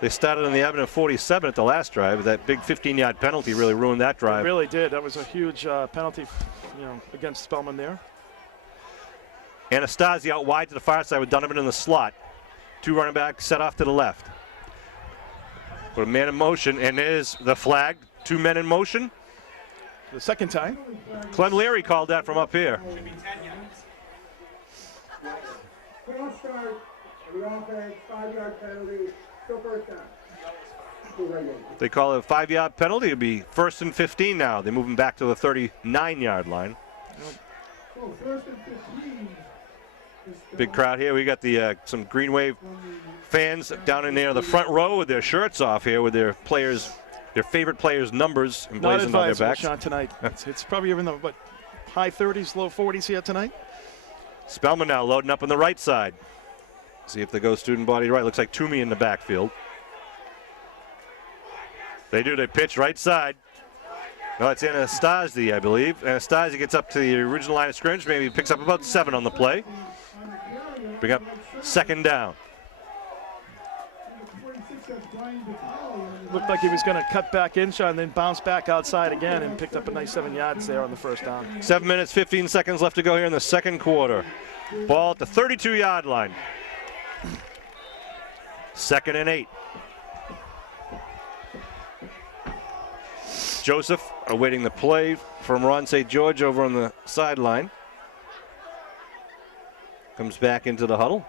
They started in the Abington 47 at the last drive. That big 15-yard penalty really ruined that drive. It really did. That was a huge penalty, against Spellman there. Anastasi out wide to the far side with Donovan in the slot. 2 running backs set off to the left. Put a man in motion, and there's the flag. 2 men in motion. The second time. Clem Leary called that from up here. Cross start, the offense, 5-yard penalty, still first down. They call it a 5-yard penalty. It'll be 1st and 15 now. They move him back to the 39-yard line. So 1st and 15. Big crowd here. We got the some Green Wave fans down in there, the front row with their shirts off here, with their players, their favorite players' numbers emblazoned on their backs. Not tonight. It's probably in the high 30s, low 40s here tonight. Spellman now loading up on the right side. See if they go student body right. Looks like Toomey in the backfield. They do. They pitch right side. No, it's Anastasi, I believe. Anastasi gets up to the original line of scrimmage. Maybe picks up about 7 on the play. Bring up 2nd down. Looked like he was going to cut back in, Sean, and then bounce back outside again and picked up a nice 7 yards there on the first down. 7 minutes, 15 seconds left to go here in the second quarter. Ball at the 32-yard line. 2nd and 8. Joseph awaiting the play from Ron St. George over on the sideline. Comes back into the huddle.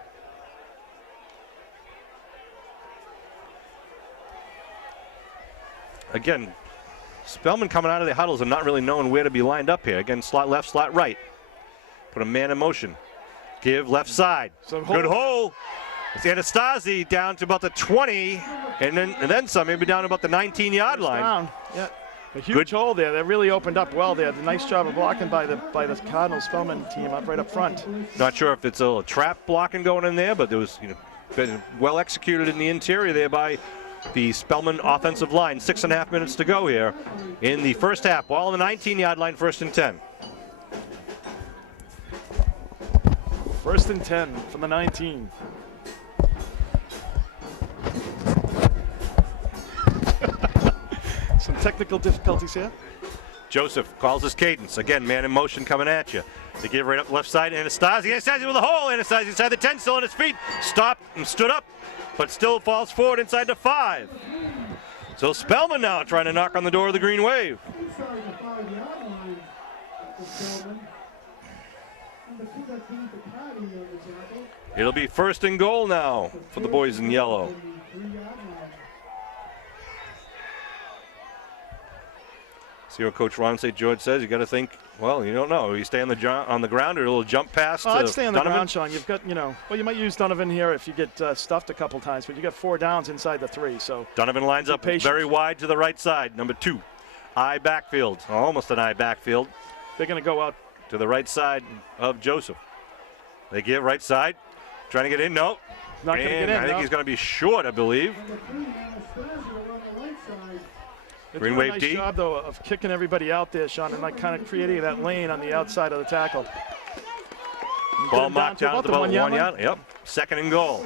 Again, Spellman coming out of the huddles and not really knowing where to be lined up here. Again, slot left, slot right. Put a man in motion. Give left side. Good hole. It's Anastasi down to about the 20, and then some, maybe down to about the 19-yard line. Down. Yeah. A huge hole there. They really opened up well there. The nice job of blocking by the Cardinal Spellman team up right up front. Not sure if it's a little trap blocking going in there, but there was been well executed in the interior there by the Spellmen offensive line. 6.5 minutes to go here in the first half. Ball on the 19-yard line, 1st and 10. 1st and 10 from the 19. Some technical difficulties here. Joseph calls his cadence. Again, man in motion coming at you. They give right up left side. Anastasi with a hole. Anastasi inside the 10, still on his feet. Stopped and stood up, but still falls forward inside the 5. So Spellman now trying to knock on the door of the Green Wave. It'll be 1st and goal now for the boys in yellow. See what Coach Ron St. George says. You got to think. Well, you don't know. You stay on the ground or a little jump pass. I'd stay on the Donovan? ground, Sean. You've got, well, you might use Donovan here if you get stuffed a couple times, but you got 4 downs inside the 3. So Donovan lines up very wide to the right side. Number 2, I backfield, almost an I backfield. They're going to go out to the right side of Joseph. They give right side, trying to get in. No, not going to get in. I think he's going to be short, I believe. Green Wave nice D. job, though, of kicking everybody out there, Sean, and like kind of creating that lane on the outside of the tackle. Ball marked down at about 1 yard. Yep, 2nd and goal.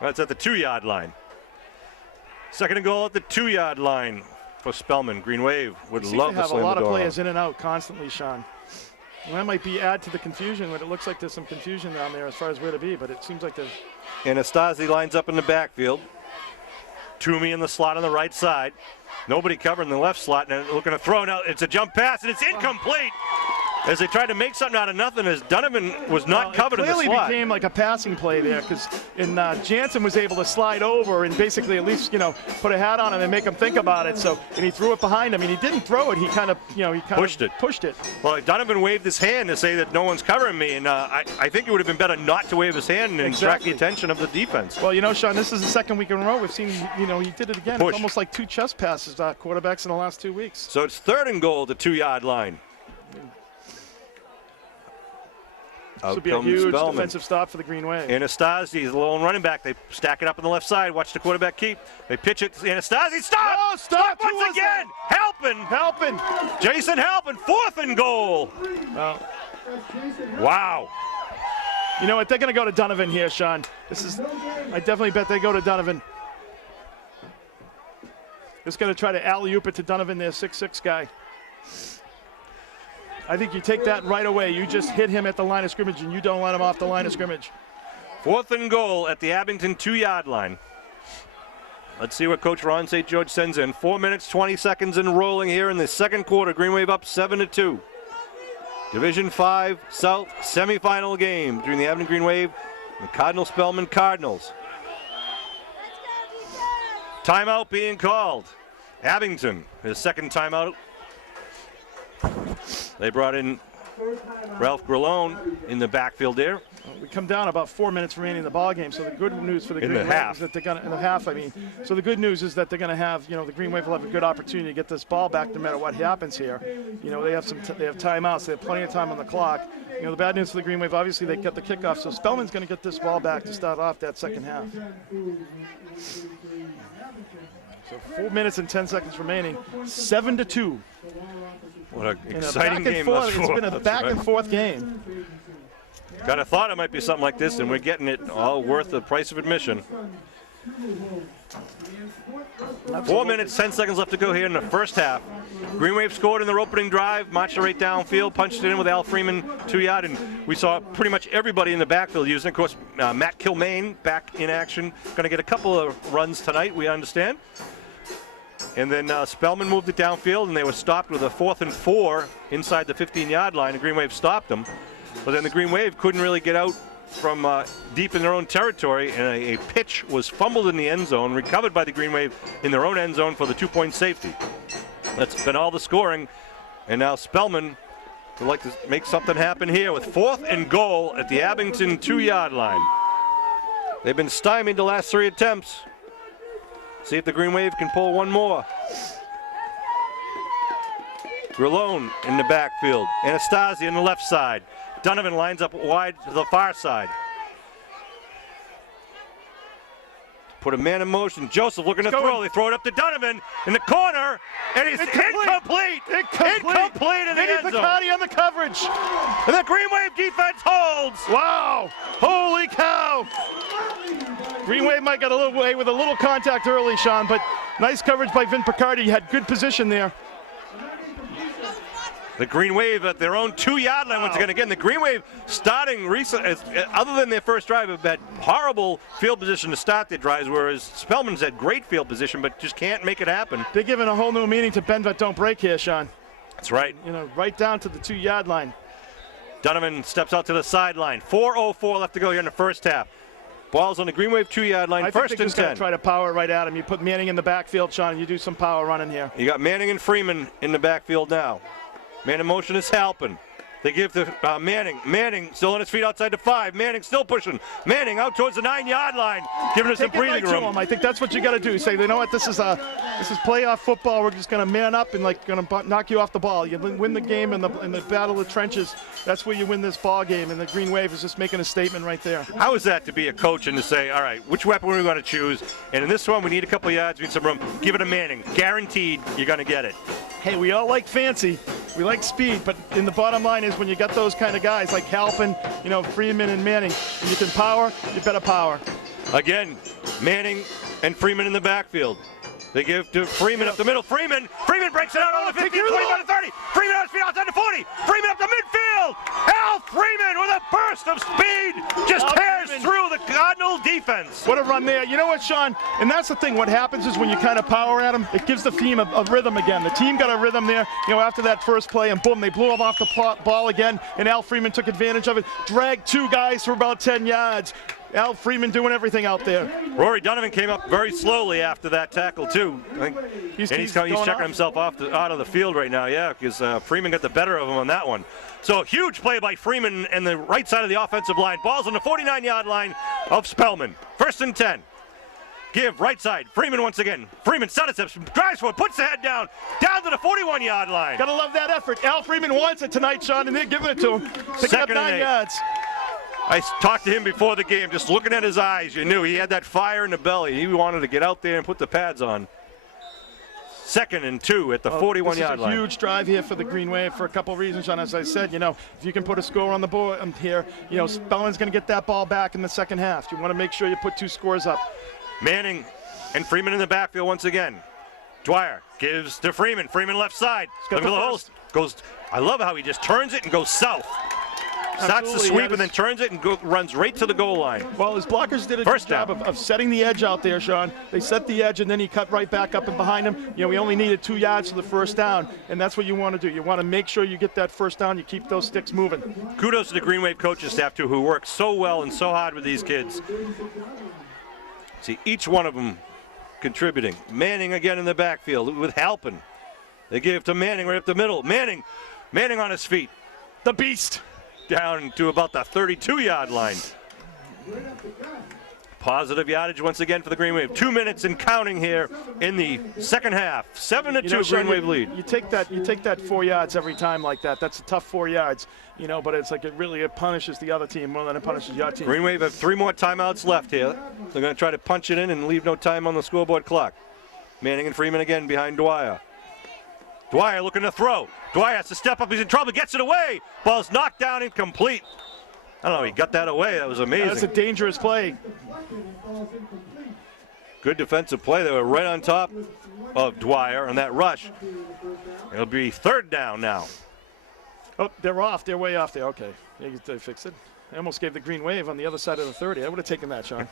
That's at the 2-yard line. 2nd and goal at the 2-yard line for Spellman. Green Wave would love to slam the door. Have a lot of players in and out constantly, Sean. And that might be add to the confusion, but it looks like there's some confusion down there as far as where to be, but it seems like there's... Anastasi lines up in the backfield. Toomey in the slot on the right side. Nobody covering the left slot, and looking to throw. Now it's a jump pass, and it's incomplete. As they tried to make something out of nothing, as Donovan was not covered in the slot. It clearly became like a passing play there, because Jansen was able to slide over and basically at least, put a hat on him and make him think about it. So, and he threw it behind him, and he didn't throw it. He kind of, pushed it. Well, Donovan waved his hand to say that no one's covering me, and I think it would have been better not to wave his hand and attract the attention of the defense. Well, Sean, this is the 2nd week in a row we've seen, he did it again. Push. It's almost like 2 chest passes, quarterbacks in the last 2 weeks. So it's 3rd and goal at the 2-yard line. This would be a huge defensive stop for the Green Wave. Anastasi is the lone running back. They stack it up on the left side. Watch the quarterback keep. They pitch it. Anastasi, stop! Oh, stop! Once again! Helping! Jason Halpin, 4th and goal. Well, wow. You know what? They're going to go to Donovan here, Sean. I definitely bet they go to Donovan. Just going to try to alley-oop it to Donovan, their 6'6" guy. I think you take that right away. You just hit him at the line of scrimmage, and you don't let him off the line of scrimmage. 4th and goal at the Abington 2-yard line. Let's see what Coach Ron St. George sends in. 4 minutes, 20 seconds and rolling here in the 2nd quarter. Green Wave up 7-2. Division 5 South semifinal game between the Abington Green Wave and the Cardinal Spellmen Cardinals. Timeout being called. Abington, his 2nd timeout. They brought in Ralph Grillone in the backfield there. We come down about 4 minutes remaining in the ball game. So the good news for the Green Wave is that they're going to, in the half, So the good news is that they're going to have, the Green Wave will have a good opportunity to get this ball back no matter what happens here. They have they have timeouts. They have plenty of time on the clock. The bad news for the Green Wave, obviously they get the kickoff. So Spellman's going to get this ball back to start off that 2nd half. So 4 minutes and 10 seconds remaining. 7-2. What an exciting game. It's been a back and forth game. Kind of thought it might be something like this, and we're getting it all worth the price of admission. 4 minutes, 10 seconds left to go here in the first half. Green Wave scored in their opening drive, marched it right downfield, punched it in with Al Freeman 2-yard, and we saw pretty much everybody in the backfield using. Of course, Matt Kilmaine back in action, going to get a couple of runs tonight, we understand. And then Spellman moved it downfield, and they were stopped with a 4th and 4 inside the 15-yard line. The Green Wave stopped them. But then the Green Wave couldn't really get out from deep in their own territory, and a pitch was fumbled in the end zone, recovered by the Green Wave in their own end zone for the 2-point safety. That's been all the scoring. And now Spellman would like to make something happen here with 4th and goal at the Abington 2-yard line. They've been stymied the last 3 attempts. See if the Green Wave can pull one more. Grillone in the backfield. Anastasi on the left side. Donovan lines up wide to the far side. put a man in motion. Joseph looking to throw. They throw it up to Donovan in the corner, and he's incomplete. Incomplete in the end zone. Picardi on the coverage. And the Green Wave defense holds. Wow! Holy cow! Green Wave might get a little way with a little contact early, Sean, but nice coverage by Vin Picardi. He had good position there. The Green Wave at their own 2-yard line once again. Again, the Green Wave starting recent, other than their first drive, have had horrible field position to start their drives, whereas Spellman's had great field position, but just can't make it happen. They're giving a whole new meaning to bend but don't break here, Sean. That's right. You know, right down to the 2-yard line. Donovan steps out to the sideline. 4:04 left to go here in the first half. Ball's on the Green Wave 2-yard line. First and 10. Going to try to power right at him. You put Manning in the backfield, Sean, and you do some power running here. You got Manning and Freeman in the backfield now. Man in motion is Halpin. They give to Manning. Manning still on his feet outside the 5. Manning still pushing. Manning out towards the 9-yard line, giving us some breathing room. I think that's what you got to do. Say, you know what, this is playoff football. We're just going to man up and going to knock you off the ball. You win the game in the battle of the trenches. That's where you win this ball game. And the Green Wave is just making a statement right there. How is that to be a coach and to say, all right, which weapon are we going to choose? And in this one, we need a couple of yards, we need some room. Give it to Manning. Guaranteed, you're going to get it. Hey, we all like fancy. We like speed, but in the bottom line is when you got those kind of guys like Halpin, you know, Freeman and Manning, and you can power, you better power. Again, Manning and Freeman in the backfield. They give to Freeman up the middle. Freeman breaks it out over the 15, 25 to 30. Freeman on his feet outside the 40. Freeman up the midfield. Al Freeman with a burst of speed just tears through the Cardinal defense. What a run there. You know what, Sean? And that's the thing. What happens is when you kind of power at them, it gives the team a rhythm again. The team got a rhythm there, you know, after that first play, and boom, they blew him off the ball again, and Al Freeman took advantage of it. Dragged 2 guys for about 10 yards. Al Freeman doing everything out there. Rory Donovan came up very slowly after that tackle, too. I think, he's checking himself out of the field right now, yeah, because Freeman got the better of him on that one. So huge play by Freeman and the right side of the offensive line. Ball's on the 49-yard line of Spellman. First and 10. Give right side. Freeman once again. Freeman sidesteps, drives forward, puts the head down to the 41-yard line. Gotta love that effort. Al Freeman wants it tonight, Sean, and they're giving it to him. Picking up 9 yards. I talked to him before the game, just looking at his eyes, you knew he had that fire in the belly. He wanted to get out there and put the pads on. 2nd and 2 at the 41-yard line. This is a huge drive here for the Green Wave for a couple of reasons, Sean. As I said, you know, if you can put a score on the board here, you know, Spellman's going to get that ball back in the second half. You want to make sure you put 2 scores up. Manning and Freeman in the backfield once again. Dwyer gives to Freeman. Freeman left side. Look at the host. I love how he just turns it and goes south. Starts the sweep and then turns it and runs right to the goal line. Well, his blockers did a good job of setting the edge out there, Sean. They set the edge and then he cut right back up and behind him. You know, we only needed 2 yards for the first down, and that's what you want to do. You want to make sure you get that first down. You keep those sticks moving. Kudos to the Green Wave coaching staff, too, who work so well and so hard with these kids. See, each one of them contributing. Manning again in the backfield with Halpin. They give to Manning right up the middle. Manning on his feet. The beast. Down to about the 32-yard line. Positive yardage once again for the Green Wave. 2 minutes and counting here in the second half. 7-2 Green Wave lead. You take that 4 yards every time like that. That's a tough 4 yards, you know. But it's like it punishes the other team more than it punishes your team. Green Wave have 3 more timeouts left here. They're going to try to punch it in and leave no time on the scoreboard clock. Manning and Freeman again behind Dwyer. Dwyer looking to throw. Dwyer has to step up. He's in trouble. Gets it away. Ball's knocked down incomplete. I don't know. He got that away. That was amazing. That's a dangerous play. Good defensive play. They were right on top of Dwyer on that rush. It'll be 3rd down now. Oh, they're off. They're way off there. Okay. They fixed it. I almost gave the Green Wave on the other side of the 30. I would have taken that, Sean.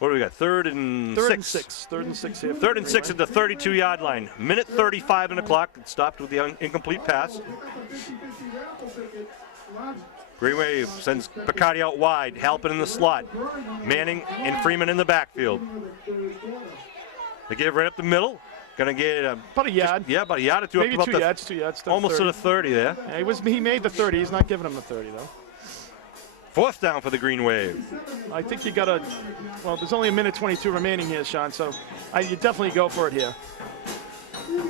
What do we got? 3rd and 6. 3rd and 6 here. 3rd and 6 at the 32-yard line. Minute 35 on the clock. It stopped with the incomplete pass. Green Wave sends Picardi out wide. Halpin in the slot. Manning and Freeman in the backfield. They give right up the middle. Going to get about a yard. About a yard or 2. Maybe up 2 yards. 2 yards. Almost to the 30 there. Yeah, he made the 30. He's not giving him the 30 though. 4th down for the Green Wave. I think you got to. Well, there's only a minute 22 remaining here, Sean. So you definitely go for it here.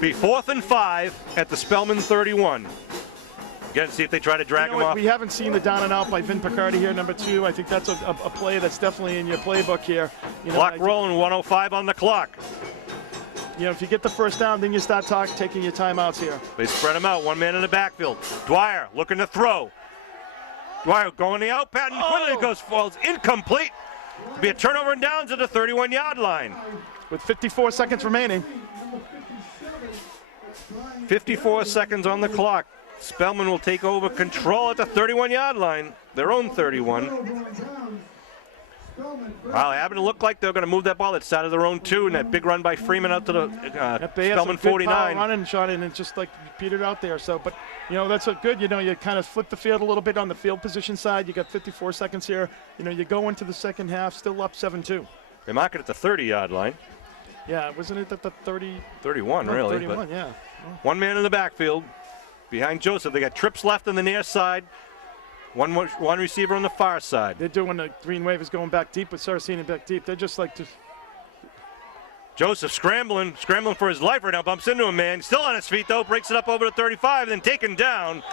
Be 4th and 5 at the Spellman 31. Again, see if they try to drag him off. We haven't seen the down and out by Vin Picardi here, number 2. I think that's a play that's definitely in your playbook here. Clock rolling, 1:05 on the clock. If you get the first down, then you start taking your timeouts here. They spread him out, one man in the backfield. Dwyer looking to throw. Dwyer going the out pattern, quickly falls incomplete. It'll be a turnover and downs at the 31-yard line. With 54 seconds remaining. 54 seconds on the clock. Spellmen will take over control at the 31-yard line, their own 31. Wow, Abington looked like they're going to move that ball. It started their own 2, and that big run by Freeman out to the Spellman 49. Running, Sean, and it just like petered out there. So, but that's a good. You kind of flip the field a little bit on the field position side. You got 54 seconds here. You go into the second half, still up 7-2. They mark it at the 30-yard line. Yeah, wasn't it at the 30? 31, really. 31, yeah. One man in the backfield behind Joseph. They got trips left on the near side. One receiver on the far side. They're doing the Green Wave is going back deep with Saraceni back deep. They're just like Joseph scrambling for his life right now. Bumps into him, man. Still on his feet, though. Breaks it up over to 35, then taken down.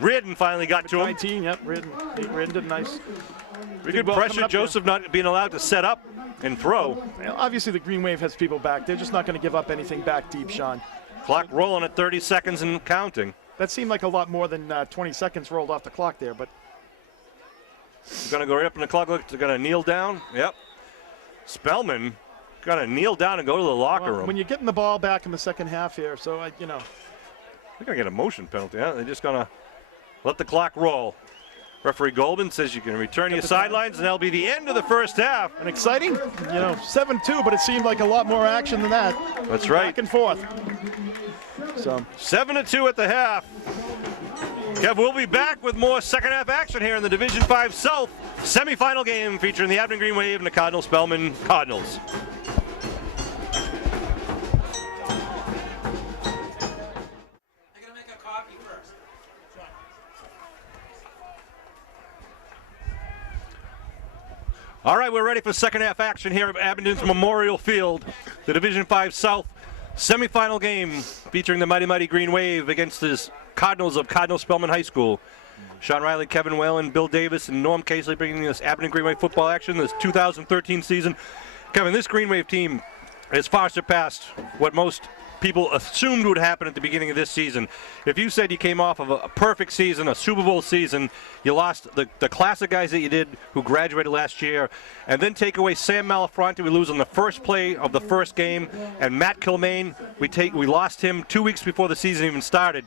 Reardon finally got to him. 19, yep. Reardon did nice. Pretty good pressure. Joseph not being allowed to set up and throw. Obviously, the Green Wave has people back. They're just not going to give up anything back deep, Sean. Clock rolling at 30 seconds and counting. That seemed like a lot more than 20 seconds rolled off the clock there, but. They're going to go right up in the clock. Look, they're going to kneel down. Yep. Spellman going to kneel down and go to the locker room. When you're getting the ball back in the second half here, so, They're going to get a motion penalty, huh? They're just going to let the clock roll. Referee Goldman says you can return your sidelines, and that'll be the end of the first half. And exciting, 7-2, but it seemed like a lot more action than that. That's right. Back and forth. So 7-2 at the half. Kev, we'll be back with more second half action here in the Division 5 South semifinal game featuring the Abington Green Wave and the Cardinal Spellman Cardinals. All right, we're ready for second half action here at Abington's Memorial Field. The Division 5 South semifinal game featuring the Mighty Green Wave against the Cardinals of Cardinal Spellman High School. Sean Riley, Kevin Whalen, Bill Davis, and Norm Casely bringing this Abington Green Wave football action this 2013 season. Kevin, this Green Wave team has far surpassed what most people assumed would happen at the beginning of this season. If you said you came off of a perfect season, a Super Bowl season, you lost the classic guys that you did who graduated last year, and then take away Sam Malafronte, we lose on the first play of the first game, and Matt Kilmaine, we lost him 2 weeks before the season even started.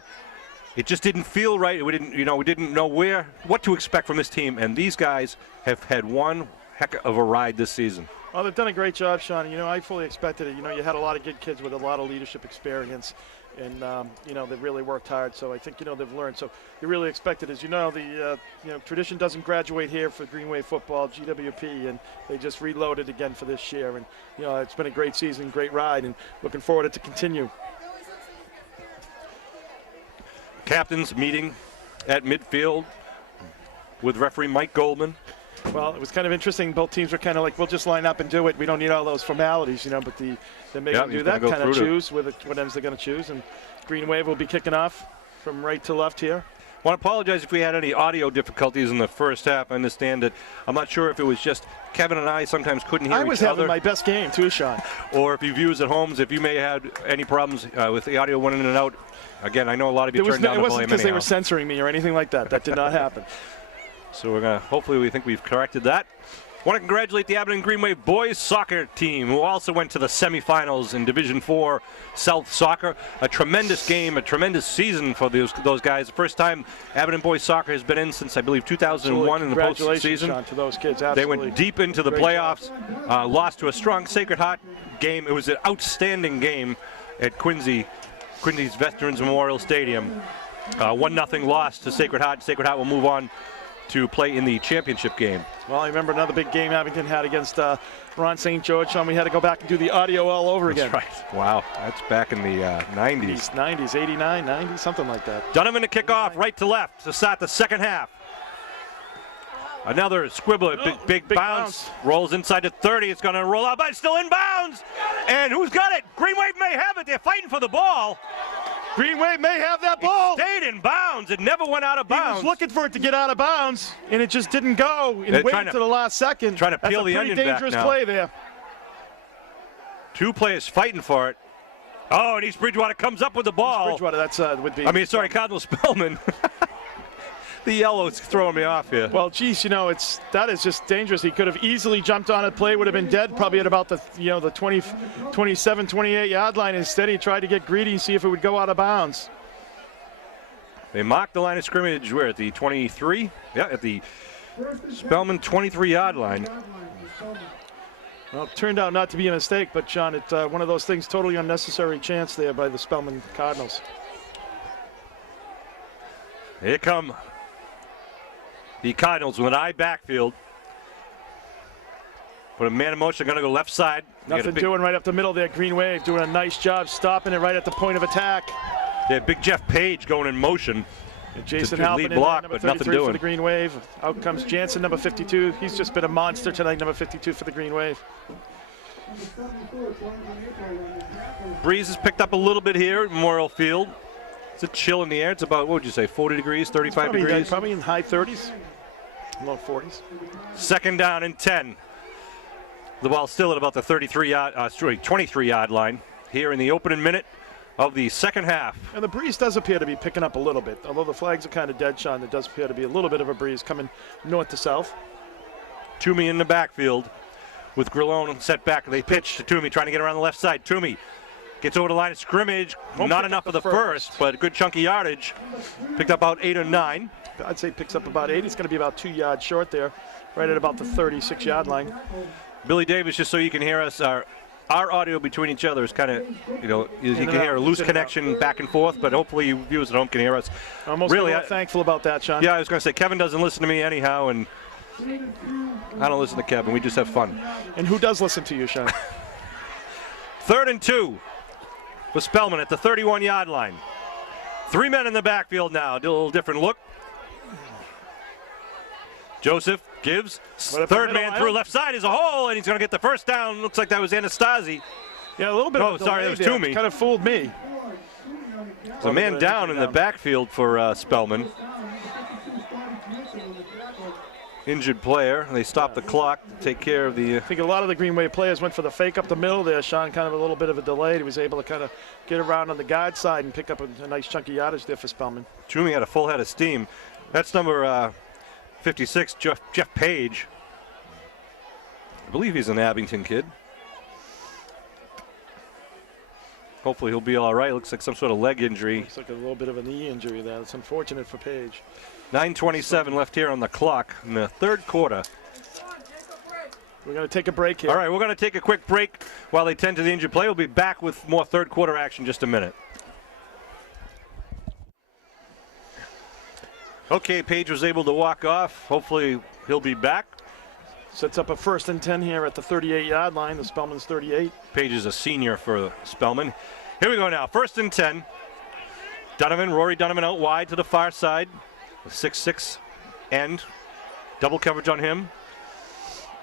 It just didn't feel right. We didn't know what to expect from this team, and these guys have had one heck of a ride this season. Well, they've done a great job, Sean. I fully expected it. You had a lot of good kids with a lot of leadership experience, and they've really worked hard. So I think they've learned. So you really expected, as the tradition doesn't graduate here for Green Wave football, GWP, and they just reloaded again for this year. And it's been a great season, great ride, and looking forward to it to continue. Captains meeting at midfield with referee Mike Goldman. Well, it was kind of interesting. Both teams were kind of like, we'll just line up and do it. We don't need all those formalities, but they make them do that, kind of choose what ends they're going to choose. And Green Wave will be kicking off from right to left here. I want to apologize if we had any audio difficulties in the first half. I understand that. I'm not sure if it was just Kevin and I sometimes couldn't hear each other. I was having my best game too, Sean. Or if you viewers at home, if you may have had any problems with the audio went in and out. Again, I know a lot of you turned down the volume. It wasn't because they were censoring me or anything like that. That did not happen. So we're going to, hopefully we think we've corrected that. Want to congratulate the Abington Green Wave boys soccer team, who also went to the semifinals in Division 4 South Soccer. A tremendous game, a tremendous season for those guys. The first time Abington boys soccer has been in since, I believe, 2001 in the postseason. Sean, to those kids. They went deep into the playoffs, lost to a strong Sacred Heart game. It was an outstanding game at Quincy's Veterans Memorial Stadium. 1-0 loss to Sacred Heart. Sacred Heart will move on to play in the championship game. Well, I remember another big game Abington had against Ron St. George. Sean, we had to go back and do the audio all over again. That's right. Wow, that's back in the 90s. 90s, 89, 90, something like that. Donovan to kick off right to left to start the second half. Another squibbler, big bounce. Rolls inside to 30. It's going to roll out, but it's still in bounds. And who's got it? Green Wave may have it. They're fighting for the ball. Green Wave may have that ball. Stayed in bounds. It never went out of He bounds. was looking for it to get out of bounds, and it just didn't go. And waited to the last second. Trying to peel the onion back now. That's a pretty dangerous play there. Two players fighting for it. Oh, and East Bridgewater comes up with the ball. East Bridgewater, that's would be. I mean, sorry, Cardinal Spellmen. The yellow's throwing me off here. Well, geez, you know, that is just dangerous. He could have easily jumped on it. Play would have been dead, probably at about the 27, 28 yard line. Instead, he tried to get greedy and see if it would go out of bounds. They marked the line of scrimmage. Where at the 23? Yeah, at the Spellman 23 yard line. Well, it turned out not to be a mistake, but Sean, it's one of those things, totally unnecessary chance there by the Spellman Cardinals. Here come the Cardinals with an eye backfield. Put a man in motion, going to go left side. Nothing doing right up the middle there. Green Wave doing a nice job stopping it right at the point of attack. Yeah, big Jeff Page going in motion. And Jason to Halpin lead in block, number but nothing 33 for doing. the Green Wave. Out comes Jansen, number 52. He's just been a monster tonight, number 52 for the Green Wave. Breeze has picked up a little bit here at Memorial Field. It's a chill in the air. It's about, what would you say, 40 degrees, 35 degrees? Probably in high 30s, low 40s. Second down and 10. The ball still at about the 23-yard line here in the opening minute of the second half. And the breeze does appear to be picking up a little bit. Although the flags are kind of dead, Sean, there does appear to be a little bit of a breeze coming north to south. Toomey in the backfield with Grillone set back. They pitch to Toomey, trying to get around the left side. Toomey gets over the line of scrimmage. Not enough of the first, but a good chunky yardage. Picked up about 8 or 9. I'd say picks up about 8. It's going to be about 2 yards short there, right at about the 36-yard line. Billy Davis, just so you can hear us, our audio between each other is kind of, you can hear a loose connection back and forth, but hopefully you viewers at home can hear us. I'm almost really thankful about that, Sean. Yeah, I was going to say, Kevin doesn't listen to me anyhow, and I don't listen to Kevin. We just have fun. And who does listen to you, Sean? 3rd and 2 for Spellman at the 31-yard line. 3 men in the backfield now. Do a little different look. Joseph gives. Third man through left side is a hole, and he's going to get the first down. Looks like that was Anastasi. Yeah, a little bit. Oh, sorry, that was Toomey. Kind of fooled me. There's a man down in the backfield for Spellman. Injured player. They stopped the clock to take care of the. I think a lot of the Green Wave players went for the fake up the middle there. Sean, kind of a little bit of a delay. He was able to kind of get around on the guard side and pick up a nice chunky yardage there for Spellman. Toomey had a full head of steam. That's number 56, Jeff Page. I believe he's an Abington kid. Hopefully he'll be all right. Looks like some sort of leg injury. Looks like a little bit of a knee injury there. It's unfortunate for Page. 9:27 left here on the clock in the third quarter. We're going to take a break here. All right, we're going to take a quick break while they tend to the injured play. We'll be back with more third quarter action in just a minute. Okay, Page was able to walk off. Hopefully he'll be back. Sets up a 1st and 10 here at the 38-yard line. The Spellman's 38. Page is a senior for Spellman. Here we go now. 1st and 10. Rory Donovan out wide to the far side. The 6'6" end. Double coverage on him.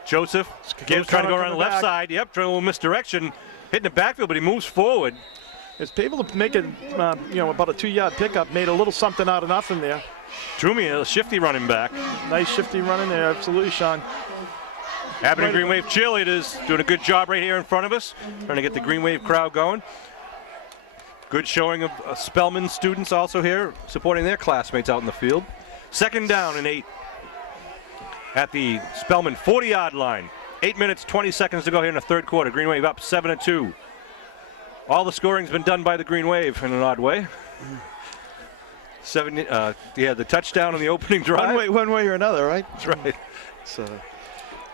Joseph gives, trying to go around the left side. Yep, trying a little misdirection. Hitting the backfield, but he moves forward. Is able to make it, about a 2-yard pickup. Made a little something out of nothing there. Toomey, a shifty running back. Nice shifty running there, absolutely, Sean. Abington Green Wave cheerleaders doing a good job right here in front of us. Trying to get the Green Wave crowd going. Good showing of Spellman students also here supporting their classmates out in the field. 2nd down and 8 at the Spellman 40-yard line. 8 minutes, 20 seconds to go here in the third quarter. Green Wave up 7-2. All the scoring's been done by the Green Wave in an odd way. The touchdown on the opening drive. One way or another, right? That's right. So,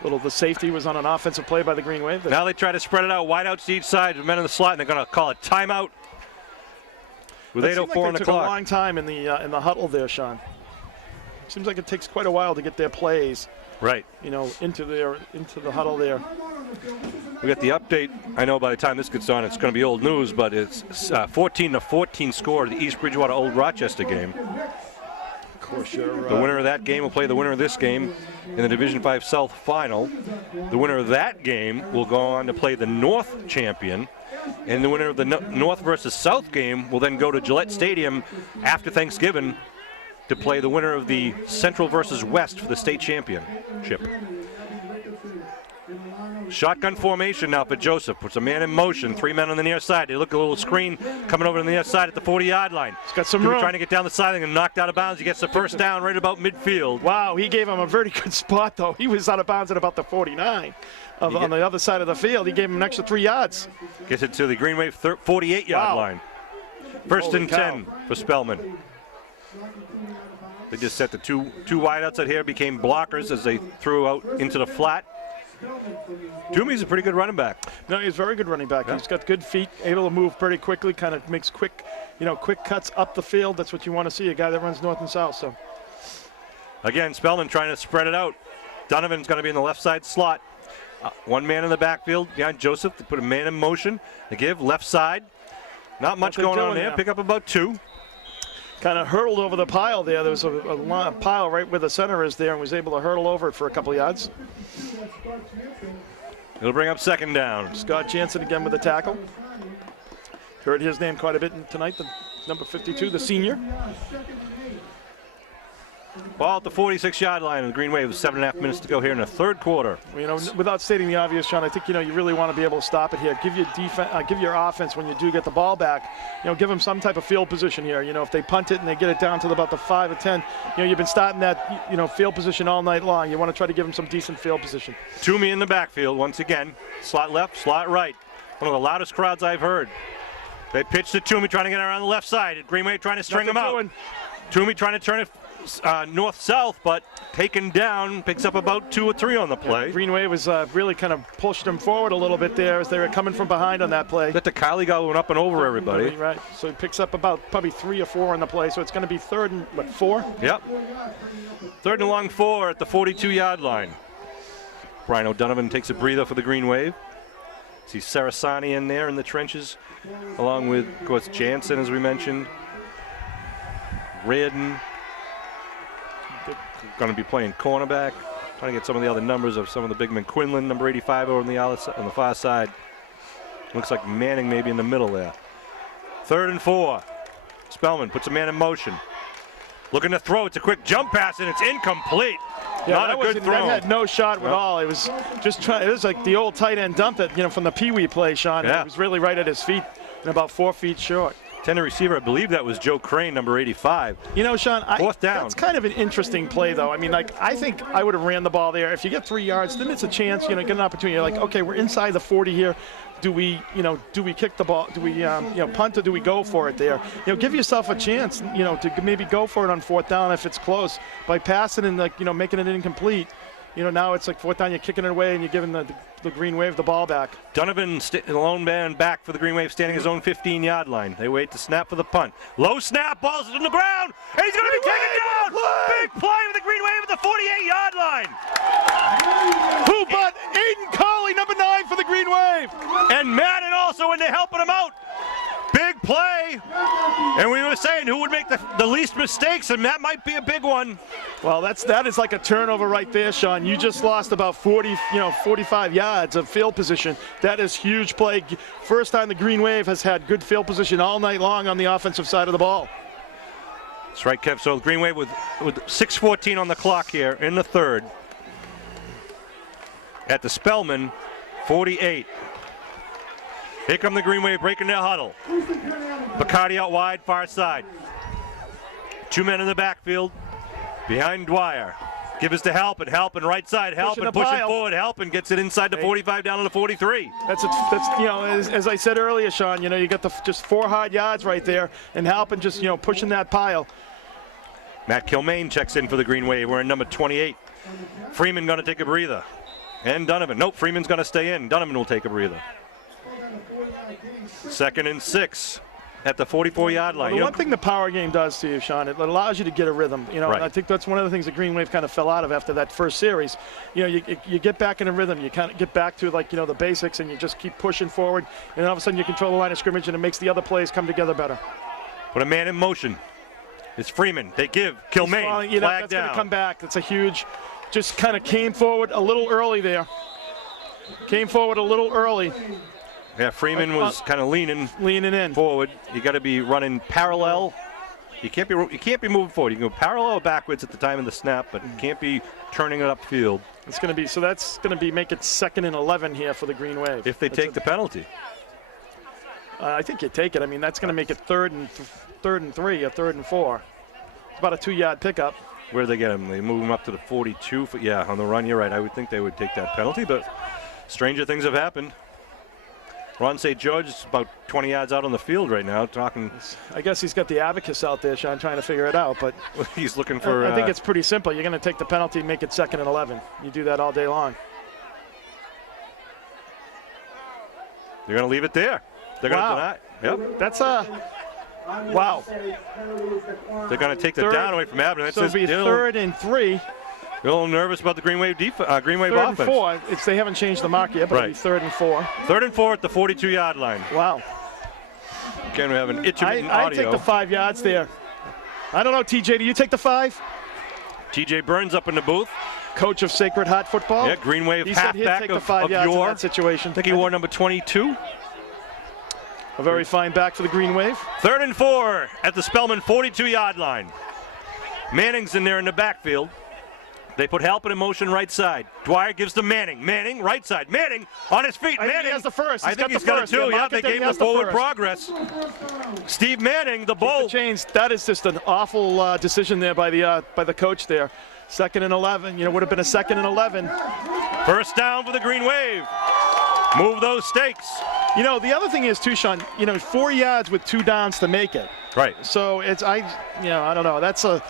the safety was on an offensive play by the Green Wave. Now they try to spread it out, wide outs to each side, men in the slot, and they're going to call a timeout with 8:04 on the clock. Took a long time in the huddle there, Sean. Seems like it takes quite a while to get their plays. Right. Into the huddle there. We got the update. I know by the time this gets on, it's going to be old news, but it's 14-14 score of the East Bridgewater Old Rochester game. Of course, the winner of that game will play the winner of this game in the Division 5 South final. The winner of that game will go on to play the North champion And the winner of the North versus South game will then go to Gillette Stadium after Thanksgiving to play the winner of the Central versus West for the state championship. Shotgun formation now for Joseph. Puts a man in motion. 3 men on the near side. They look a little screen coming over to the near side at the 40-yard line. He's got some room. Trying to get down the sideline and knocked out of bounds. He gets the first down right about midfield. Wow, he gave him a very good spot, though. He was out of bounds at about the 49 on the other side of the field. He gave him an extra 3 yards. Gets it to the Green Wave 48-yard line. First and 10 for Spellmen. They just set the two wideouts out here, became blockers as they threw out into the flat. Toomey's a pretty good running back. No, he's a very good running back. Yeah. He's got good feet, able to move pretty quickly, kind of makes quick cuts up the field. That's what you want to see, a guy that runs north and south. So again, Spellman trying to spread it out. Donovan's going to be in the left side slot. 1 man in the backfield behind Joseph. They put a man in motion. They give left side. Not much going on there. Pick up about 2. Kind of hurdled over the pile there. There was a pile right where the center is there and was able to hurdle over it for a couple of yards. It'll bring up second down. Scott Jansen again with the tackle. Heard his name quite a bit tonight, the number 52, the senior. Ball at the 46-yard line of the Green Wave with 7.5 minutes to go here in the third quarter. Without stating the obvious, Sean, I think you really want to be able to stop it here. Give your defense, give your offense when you do get the ball back. Give them some type of field position here. If they punt it and they get it down to about the 5 or 10, you've been starting that field position all night long. You want to try to give them some decent field position. Toomey in the backfield once again. Slot left, slot right. One of the loudest crowds I've heard. They pitch to Toomey trying to get around the left side. Green Wave trying to string him out. Toomey trying to turn it north-south, but taken down, picks up about 2 or 3 on the play. Yeah, Green Wave was really kind of pushed him forward a little bit there as they were coming from behind on that play. Let the Kylie guy went up and over everybody. Right, so he picks up about probably 3 or 4 on the play, so it's going to be 3rd and 4? Yep. 3rd and long 4 at the 42-yard line. Brian O'Donovan takes a breather for the Green Wave. See Sarasani in there in the trenches, along with, of course, Jansen, as we mentioned. Reardon. Going to be playing cornerback. Trying to get some of the other numbers of some of the big men. Quinlan, number 85, over on the far side. Looks like Manning maybe in the middle there. 3rd and 4. Spellman puts a man in motion. Looking to throw. It's a quick jump pass, and it's incomplete. Yeah, Not a good throw. That had no shot at all. It was just trying. It was like the old tight end dump that from the Pee Wee play, Sean. Yeah. It was really right at his feet and about 4 feet short. Tender receiver, I believe that was Joe Crane, number 85. Sean, 4th down. That's kind of an interesting play, though. I mean, I think I would have ran the ball there. If you get 3 yards, then it's a chance, get an opportunity. You're like, okay, we're inside the 40 here. Do we kick the ball? Do we, punt, or do we go for it there? Give yourself a chance, to maybe go for it on 4th down if it's close. By passing and making it incomplete, now it's like 4th down, you're kicking it away and you're giving the Green Wave the ball back. Donovan, the lone man back for the Green Wave, standing his own 15-yard line. They wait to snap for the punt. Low snap, ball's on the ground, and he's going to be taken down. Big play with the Green Wave at the 48-yard line. Who but Aiden Colley, number 9 for the Green Wave. And Madden also in there helping him out. Big play. And we were saying who would make the least mistakes, and that might be a big one. Well, that is like a turnover right there, Sean. You just lost about 45 yards of field position. That is huge play. First time the Green Wave has had good field position all night long on the offensive side of the ball. That's right, Kev. So the Green Wave with 6:14 on the clock here in the 3rd. At the Spellman 48. Here come the Green Wave breaking their huddle. Bacardi out wide, far side. 2 men in the backfield behind Dwyer. Give us to Halpin, right side, Halpin pushing forward, Halpin gets it inside the 45 down to the 43. That's as I said earlier, Sean, you got just 4 hard yards right there, and Halpin just pushing that pile. Matt Kilmaine checks in for the Green Wave. We're in number 28. Freeman going to take a breather. And Donovan. Nope, Freeman's going to stay in. Donovan will take a breather. 2nd and 6 at the 44-yard line. Well, the one thing the power game does to you, Sean, it allows you to get a rhythm. Right. I think that's one of the things the Green Wave kind of fell out of after that first series. You get back in a rhythm. You kind of get back to the basics, and you just keep pushing forward. And all of a sudden, you control the line of scrimmage, and it makes the other plays come together better. Put a man in motion. It's Freeman. They give Kilmaine. Flag that's down. Going to come back. That's a huge. Just kind of came forward a little early there. Came forward a little early. Yeah, Freeman was kind of leaning in forward. You got to be running parallel. You can't be moving forward. You can go parallel or backwards at the time of the snap, but you can't be turning it upfield. It's going to be that's going to make it 2nd and 11 here for the Green Wave. If they take the penalty. I think you take it. I mean, that's going to make it 3rd and 3 or 3rd and 4. It's about a 2-yard pickup. Where do they get him? They move him up to the 42. Yeah, on the run, you're right. I would think they would take that penalty, but stranger things have happened. Ron St. George is about 20 yards out on the field right now, talking. I guess he's got the abacus out there, Sean, trying to figure it out. But he's looking for. I think it's pretty simple. You're going to take the penalty and make it 2nd and 11. You do that all day long. They're going to leave it there. They're going to deny. Yep. That's wow. They're going to take the down away from Abington. So it'll be 3rd and 3. They're a little nervous about the Green Wave Green Wave 3rd offense. And 4. They haven't changed the mark yet, but it'll be 3rd and 4. 3rd and 4 at the 42-yard line. Wow. Again, we have an intermittent I'd audio. take the 5 yards there. I don't know, TJ, do you take the 5? TJ Burns up in the booth. Coach of Sacred Heart football. Yeah, Green Wave he said he'd halfback take the of 5 yards yore. in that situation. I think he wore number 22. A very fine back for the Green Wave. 3rd and 4 at the Spellmen 42-yard line. Manning's in there in the backfield. They put Halpin in motion right side. Dwyer gives to Manning. Manning, right side. Manning on his feet. Manning. Manning has the first. I think he's got it too. Yeah, they gave him the forward progress. Steve Manning, the bull. Chains. That is just an awful decision there by the coach there. 2nd and 11. You know, would have been a 2nd and 11. First down for the Green Wave. Move those stakes. You know, the other thing is too, Sean. You know, 4 yards with 2 downs to make it. Right. So I don't know. That's a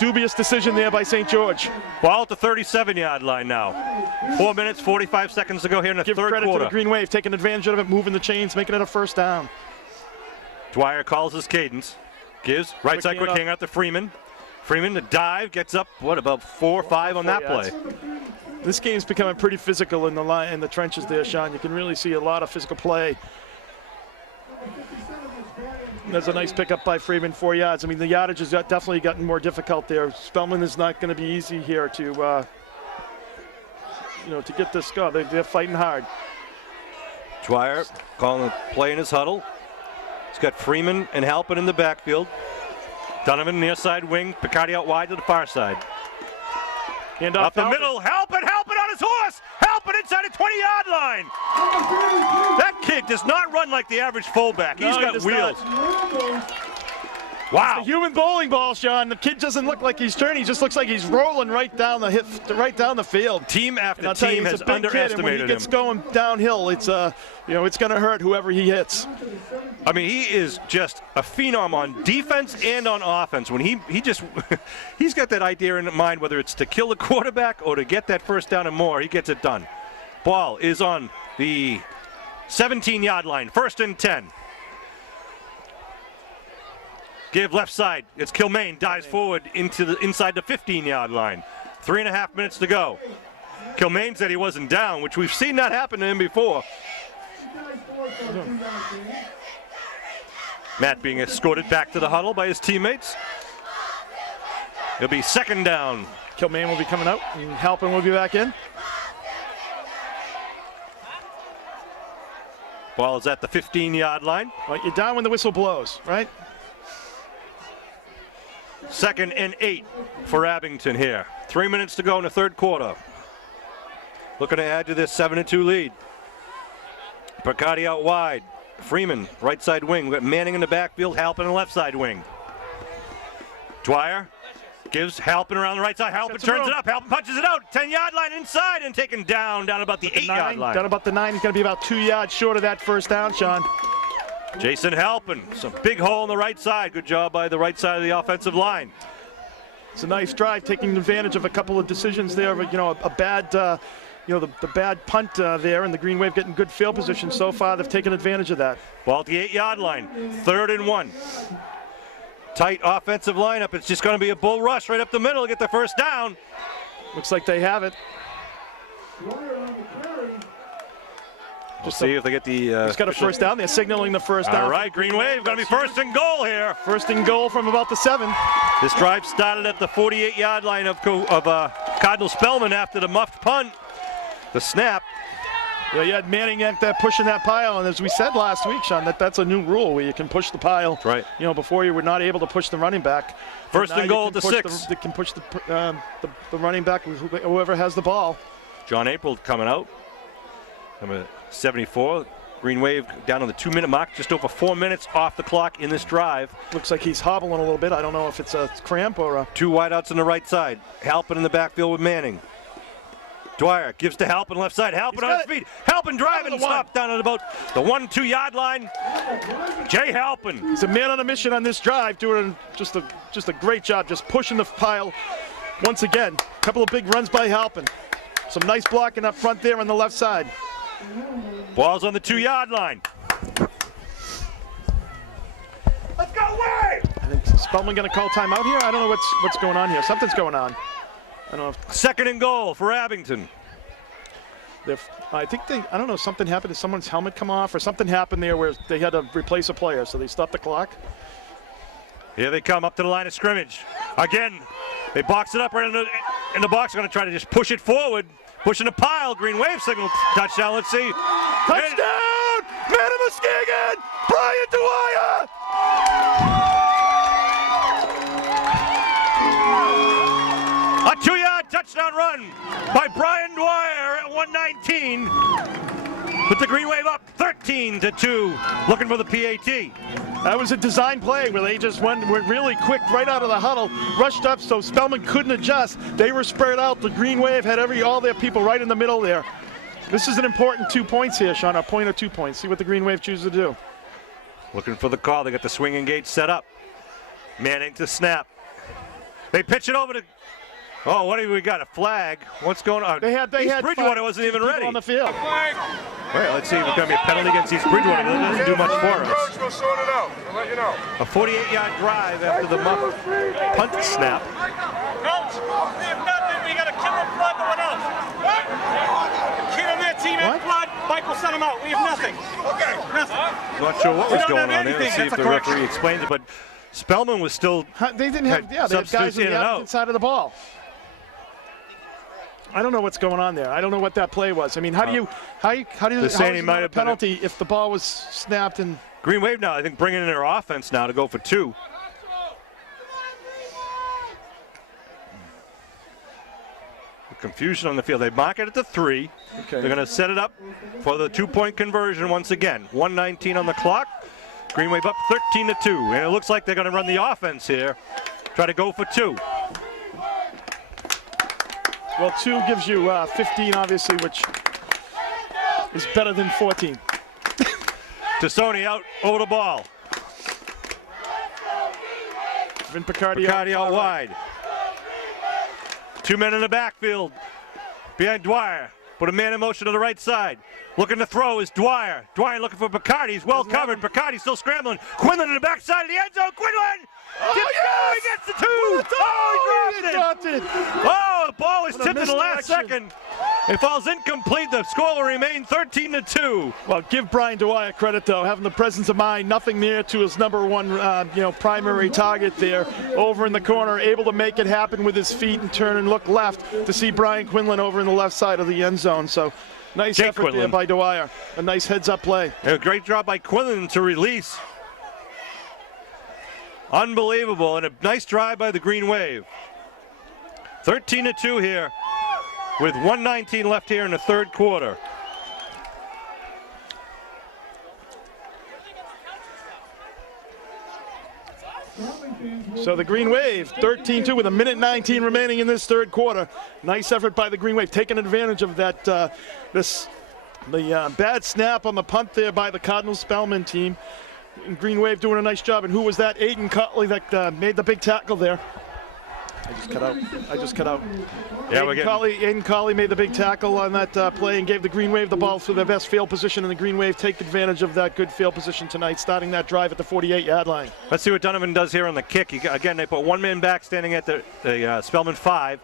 dubious decision there by St. George. Ball at the 37-yard line now. 4 minutes, 45 seconds to go here in the third quarter. Give credit to the Green Wave, taking advantage of it, moving the chains, making it a first down. Dwyer calls his cadence. Gives right side quick hang out to Freeman. Freeman the dive gets up. What about 4 or 5 on that play? This game's becoming pretty physical in the trenches there, Sean. You can really see a lot of physical play. There's a nice pickup by Freeman, 4 yards. I mean, the yardage has definitely gotten more difficult there. Spellman is not going to be easy here to get this score. They're fighting hard. Dwyer calling the play in his huddle. He's got Freeman and Halpin in the backfield. Donovan near side wing. Picardi out wide to the far side. Hand up the middle. Halpin on his horse. Halpin inside the 20-yard line. That kid does not run like the average fullback. He's got wheels. Wow. It's a human bowling ball, Sean. The kid doesn't look like he's turning. He just looks like he's rolling right down the field. Team after team has underestimated him. When he gets going downhill, it's it's going to hurt whoever he hits. I mean, he is just a phenom on defense and on offense. When he's got that idea in mind, whether it's to kill the quarterback or to get that first down and more, he gets it done. Ball is on the 17-yard line, 1st and 10. Give left side. It's Kilmaine. Dives forward inside the 15-yard line. 3.5 minutes to go. Kilmaine said he wasn't down, which we've seen that happen to him before. Matt being escorted back to the huddle by his teammates. It'll be 2nd down. Kilmaine will be coming out, and Halpin will be back in. Ball is at the 15-yard line. Well, you're down when the whistle blows, right? 2nd and 8 for Abington here. 3 minutes to go in the third quarter. Looking to add to this 7-2 lead. Picardi out wide. Freeman, right side wing. We've got Manning in the backfield, Halpin in the left side wing. Dwyer gives Halpin around the right side. Halpin turns it up. Halpin punches it out. 10-yard line inside and taken down about the 8-yard line. Down about the 9. He's going to be about 2 yards short of that first down, Sean. Jason Halpin, some big hole on the right side. Good job by the right side of the offensive line. It's a nice drive, taking advantage of a couple of decisions there. A bad, the bad punt there, and the Green Wave getting good field position so far. They've taken advantage of that. Ball at the 8-yard line, 3rd and 1. Tight offensive lineup. It's just going to be a bull rush right up the middle to get the first down. Looks like they have it. We'll see if they get the... He's got a first down. They're signaling the first down. All right, Green Wave going to be 1st and goal here. 1st and goal from about the 7. This drive started at the 48-yard line of Cardinal Spellmen after the muffed punt. The snap. Yeah, you had Manning at that pushing that pile, and as we said last week, Sean, that's a new rule where you can push the pile. That's right. You know, before you were not able to push the running back. First and goal at the 6. They can push the running back, whoever has the ball. John April coming out. Number 74. Green Wave down on the 2-minute mark, just over 4 minutes off the clock in this drive. Looks like he's hobbling a little bit. I don't know if it's a cramp or a... 2 wideouts on the right side. Halpin in the backfield with Manning. Dwyer gives to Halpin left side. Halpin on his feet. Halpin driving and stopped down at about the 1-2 yard line. Jay Halpin. He's a man on a mission on this drive, doing just a great job, just pushing the pile. Once again, a couple of big runs by Halpin. Some nice blocking up front there on the left side. Ball's on the 2 yard line. Let's go, Wave! I think Spellman going to call timeout here. I don't know what's going on here. Something's going on. I don't know. Second and goal for Abington. I don't know, something happened. Did someone's helmet come off or something happened there where they had to replace a player, so they stopped the clock? Here they come up to the line of scrimmage. Again, they box it up right in the box. They're going to try to just push it forward. Pushing a pile. Green Wave signal touchdown. Let's see. Touchdown! Man of Muskegon! Brian Dwyer! A 2-yard touchdown run by Brian Dwyer at 119. Put the Green Wave up 13-2. Looking for the PAT. That was a design play where they just went really quick right out of the huddle, rushed up so Spellman couldn't adjust. They were spread out. The Green Wave had all their people right in the middle there. This is an important 2 points here, Sean, a point or 2 points. See what the Green Wave chooses to do. Looking for the call. They got the swinging gate set up. Manning to snap. They pitch it over to... Oh, what do we got? A flag? What's going on? They had Bridgewater wasn't even ready. On the field. Well, let's see if it's going to be a penalty against East Bridgewater. That doesn't do much for us. Coach, we'll sort it out. We'll let you know. A 48-yard drive after the punt snap. Coach, we have nothing. We got a killer flood going out. What? A kid on that team had flood. Michael sent him out. We have nothing. Okay. Nothing. Not sure what was going on there. Let's see if That's the referee explains it. But Spellman was still... They didn't have... Yeah, they had guys on the opposite side of the ball. I don't know what's going on there. I don't know what that play was. I mean, how do you a penalty if the ball was snapped and... Green Wave now, I think, bringing in their offense now to go for 2. The confusion on the field. They mark it at the 3. Okay. They're going to set it up for the 2-point conversion once again. 1:19 on the clock. Green Wave up 13-2. And it looks like they're going to run the offense here. Try to go for 2. Well, 2 gives you 15, obviously, which is better than 14. Tassoni out over the ball. Vin Picardi out wide. 2 men in the backfield. Behind Dwyer. Put a man in motion to the right side. Looking to throw is Dwyer. Dwyer looking for Picardi. He's well covered. Picardi still scrambling. Quinlan in the backside of the end zone. Quinlan! Oh, yes! He gets the 2! Oh, he dropped it! Oh, the ball was tipped in the last second. It falls incomplete. The score will remain 13-2. Well, give Brian Dwyer credit, though, having the presence of mind, nothing near to his number one, primary target there, over in the corner, able to make it happen with his feet and turn and look left to see Brian Quinlan over in the left side of the end zone. So, nice effort there by Dwyer. A nice heads-up play. A great job by Quinlan to release. Unbelievable, and a nice drive by the Green Wave. 13-2 here with 1:19 left here in the third quarter. So the Green Wave, 13-2 with 1:19 remaining in this third quarter. Nice effort by the Green Wave, taking advantage of that the bad snap on the punt there by the Cardinal Spellmen team. And Green Wave doing a nice job. And who was that? Aiden Cutley that made the big tackle there. I just cut out. Yeah, Aiden Colley made the big tackle on that play and gave the Green Wave the ball for their best field position. And the Green Wave take advantage of that good field position tonight, starting that drive at the 48-yard line. Let's see what Donovan does here on the kick. Again, they put 1 man back standing at the Spellman 5.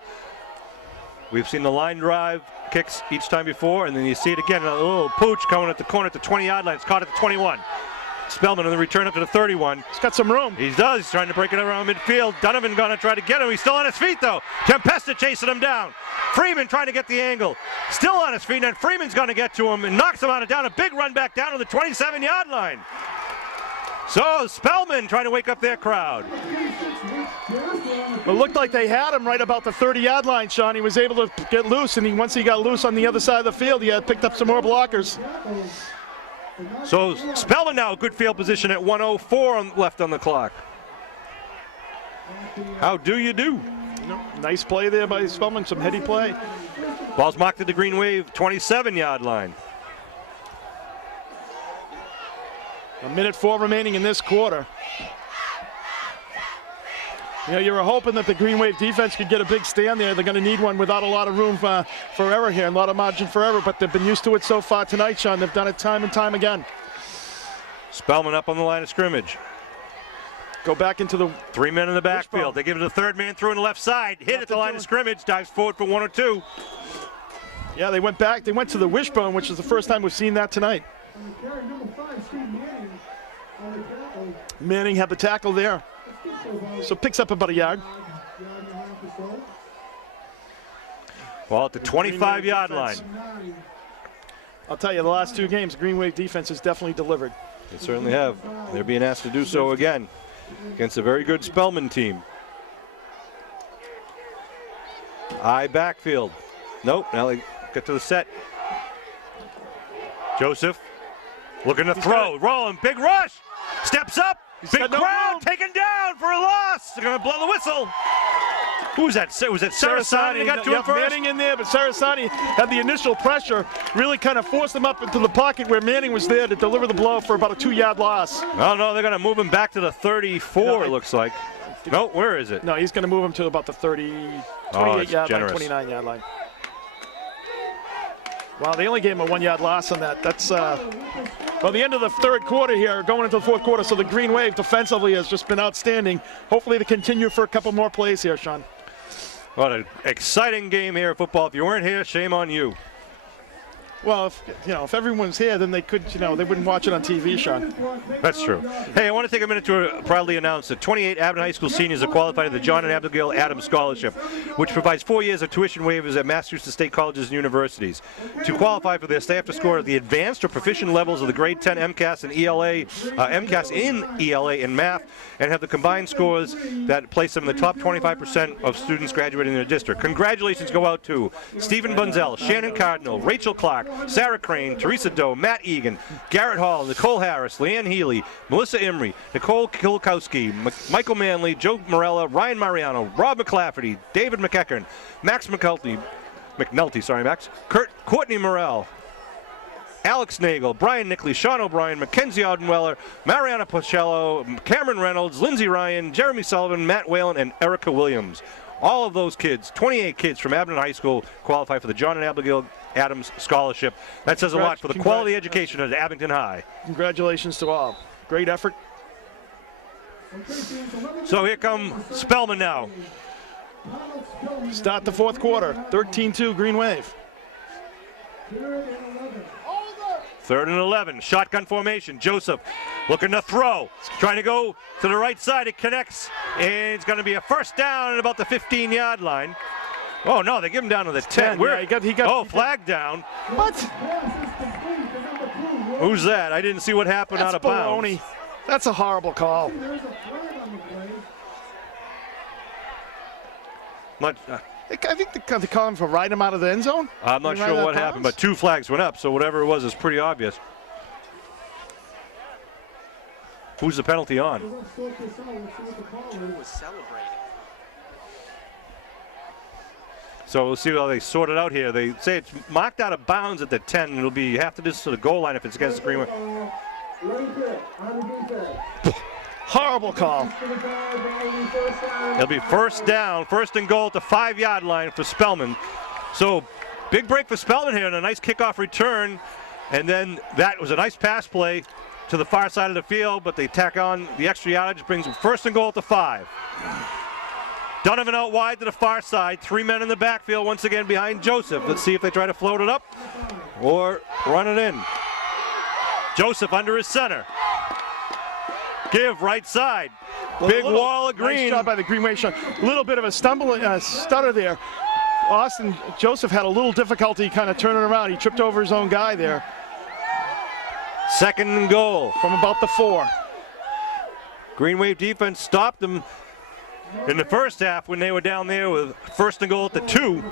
We've seen the line drive kicks each time before, and then you see it again, a little pooch coming at the corner at the 20-yard line. It's caught at the 21. Spellmen on the return up to the 31. He's got some room. He does. He's trying to break it around midfield. Donovan going to try to get him. He's still on his feet, though. Tempesta chasing him down. Freeman trying to get the angle. Still on his feet, and Freeman's going to get to him and knocks him out of down. A big run back down to the 27-yard line. So Spellmen trying to wake up their crowd. It looked like they had him right about the 30-yard line, Sean. He was able to get loose, and once he got loose on the other side of the field, he had picked up some more blockers. So Spellmen now a good field position at 1:04 left on the clock. How do you do? Nice play there by Spellmen, some heady play. Ball's mocked at the Green Wave 27-yard line. 1:04 remaining in this quarter. You know, you were hoping that the Green Wave defense could get a big stand there. They're going to need one without a lot of room for error here, a lot of margin for error, but they've been used to it so far tonight, Sean. They've done it time and time again. Spellmen up on the line of scrimmage. Go back into the... 3 men in the backfield. They give it to the third man through on the left side. Hit at the line of scrimmage. Dives forward for 1 or 2. Yeah, they went back. They went to the wishbone, which is the first time we've seen that tonight. Manning had the tackle there. So picks up about a yard. Ball at the 25-yard line. I'll tell you, the last 2 games, Green Wave defense has definitely delivered. They certainly have. They're being asked to do so again against a very good Spellman team. I backfield. Nope, now they get to the set. Joseph looking to throw. Rolling, big rush. Steps up. Big crowd taken down for a loss. They're going to blow the whistle. Who was that? Was it Sarasani that got to him first? Manning in there, but Sarasani had the initial pressure, really kind of forced him up into the pocket where Manning was there to deliver the blow for about a 2-yard loss. Oh, no, they're going to move him back to the 34, it looks like. No, where is it? No, he's going to move him to about the 28-yard line, 29-yard line. Wow, they only gave him a 1-yard loss on that. That's, well, the end of the third quarter here, going into the fourth quarter, so the Green Wave defensively has just been outstanding. Hopefully they continue for a couple more plays here, Sean. What an exciting game here in football. If you weren't here, shame on you. Well, if everyone's here, then they could, they wouldn't watch it on TV, Sean. That's true. Hey, I want to take a minute to proudly announce that 28 Abington High School seniors are qualified to the John and Abigail Adams Scholarship, which provides 4 years of tuition waivers at Massachusetts State colleges and universities. To qualify for this, they have to score at the advanced or proficient levels of the grade 10 MCAS and ELA, MCAS in ELA and math, and have the combined scores that place them in the top 25% of students graduating in their district. Congratulations go out to Stephen Bunzel, Shannon Cardinal, Rachel Clark, Sarah Crane, Teresa Doe, Matt Egan, Garrett Hall, Nicole Harris, Leanne Healy, Melissa Imrie, Nicole Kilkowski, Michael Manley, Joe Morella, Ryan Mariano, Rob McClafferty, David McEachern, Max McNulty, Courtney Morell, Alex Nagel, Brian Nickley, Sean O'Brien, Mackenzie Audenweller, Mariana Pochello, Cameron Reynolds, Lindsey Ryan, Jeremy Sullivan, Matt Whalen, and Erica Williams. All of those kids, 28 kids from Abington High School, qualify for the John and Abigail Adams Scholarship. That says a lot for the quality education at Abington High. Congratulations to all. Great effort. So here come Spellmen now. Start the fourth quarter. 13-2 Green Wave. 3rd and 11. Shotgun formation. Joseph looking to throw. Trying to go to the right side. It connects. And it's going to be a first down at about the 15-yard line. Oh, no, they give him down to the 10. Yeah, flag down. What? Who's that? I didn't see what happened out of bounds. That's a horrible call. I think they're calling for riding him out of the end zone. I'm not sure what happened, but 2 flags went up, so whatever it was is pretty obvious. Who's the penalty on? Who was celebrating? So we'll see how they sort it out here. They say it's marked out of bounds at the 10, and it'll be half the distance to the goal line if it's against the Green Wave. Horrible call. It'll be first down, 1st and goal at the 5-yard line for Spellmen. So big break for Spellmen here and a nice kickoff return. And then that was a nice pass play to the far side of the field, but they tack on the extra yardage, brings them 1st and goal at the 5. Donovan out wide to the far side. 3 men in the backfield once again behind Joseph. Let's see if they try to float it up or run it in. Joseph under his center. Give right side. Well, Big wall of green. Nice job by the Green Wave, Sean. A little bit of a stutter there. Austin Joseph had a little difficulty kind of turning around. He tripped over his own guy there. Second and goal. From about the 4. Green Wave defense stopped them in the first half when they were down there with first and goal at the 2.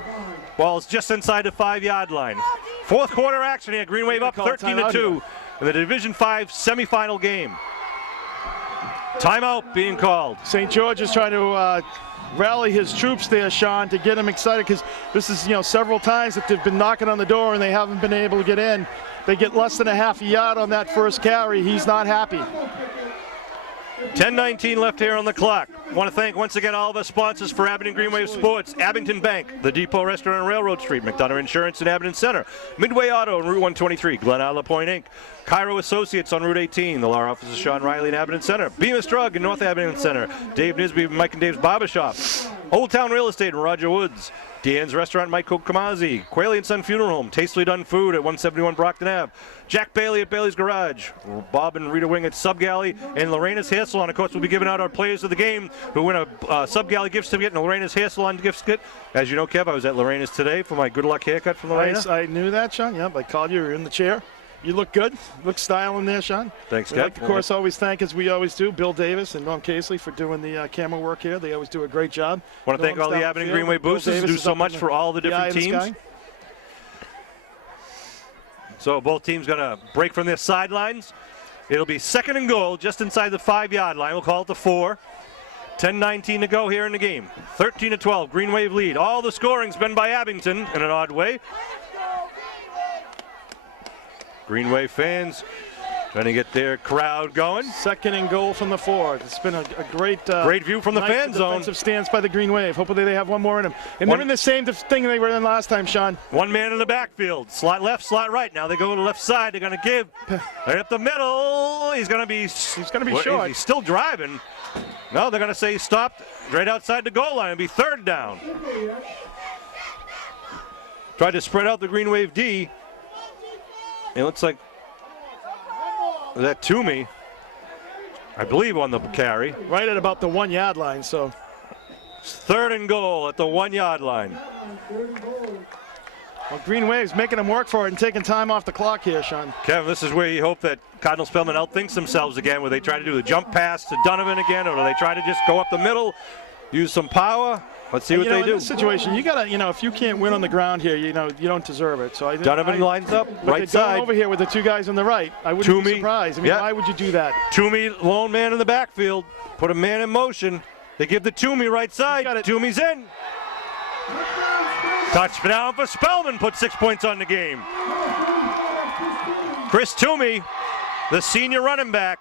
Ball is just inside the 5-yard line. Fourth quarter action here. Green Wave up 13-2 in the Division 5 semifinal game. Timeout being called. St. George is trying to rally his troops there, Sean, to get them excited, because this is, several times that they've been knocking on the door and they haven't been able to get in. They get less than a half a yard on that first carry. He's not happy. 10:19 left here on the clock. I want to thank once again all of our sponsors for Abington Green Wave Sports: Abington Bank, the Depot Restaurant on Railroad Street, McDonough Insurance in Abington Center, Midway Auto on Route 123, Glen Isle Point Inc., Cairo Associates on Route 18, the law office of Sean Riley in Abington Center, Bemis Drug in North Abington Center, Dave Nisby, Mike and Dave's Barbershop, Old Town Real Estate in Roger Woods, Deanne's Restaurant, Mike Kamazi, Quayle & Son Funeral Home, Tastefully Done Food at 171 Brockton Ave, Jack Bailey at Bailey's Garage, Bob and Rita Wing at Sub Galley, and Lorena's Hair Salon. Of course, we'll be giving out our players of the game who win a Sub Galley gift certificate and a Lorena's Hair Salon gift kit. As you know, Kev, I was at Lorena's today for my good luck haircut from Lorena. I knew that, Sean. Yep, I called you. You're in the chair. You look good. Look styling there, Sean. Thanks, Kev. I'd like, of course, always thank, as we always do, Bill Davis and Norm Casely for doing the camera work here. They always do a great job. I want to thank all the Abington Greenway boosters who do so much for all the different teams. So both teams going to break from their sidelines. It'll be second and goal just inside the 5-yard line. We'll call it the 4. 10:19 to go here in the game. 13-12, Green Wave lead. All the scoring's been by Abington in an odd way. Green Wave fans trying to get their crowd going. Second and goal from the 4. It's been a great view from the fan zone. Defensive stance by the Green Wave. Hopefully they have one more in them. And they're in the same thing they were in last time, Sean. One man in the backfield. Slot left, slot right. Now they go to the left side. They're going to give right up the middle. He's going to be short. He's still driving. No, they're going to say he stopped right outside the goal line. It'll be third down. Tried to spread out the Green Wave D. It looks like that Toomey, I believe, on the carry. Right at about the 1-yard line, so. It's third and goal at the 1-yard line. Well, Green Wave's making them work for it and taking time off the clock here, Sean. Kevin, this is where you hope that Cardinal Spellmen outthinks themselves again, where they try to do the jump pass to Donovan again, or they try to just go up the middle, use some power. Let's see what they do. In this situation, you gotta, if you can't win on the ground here, you don't deserve it. So Donovan lines up right side. Over here with the 2 guys on the right. I wouldn't be surprised. I mean, why would you do that? Toomey, lone man in the backfield, put a man in motion. They give the Toomey right side. Toomey's in. Touchdown for Spellman, put 6 points on the game. Chris Toomey, the senior running back.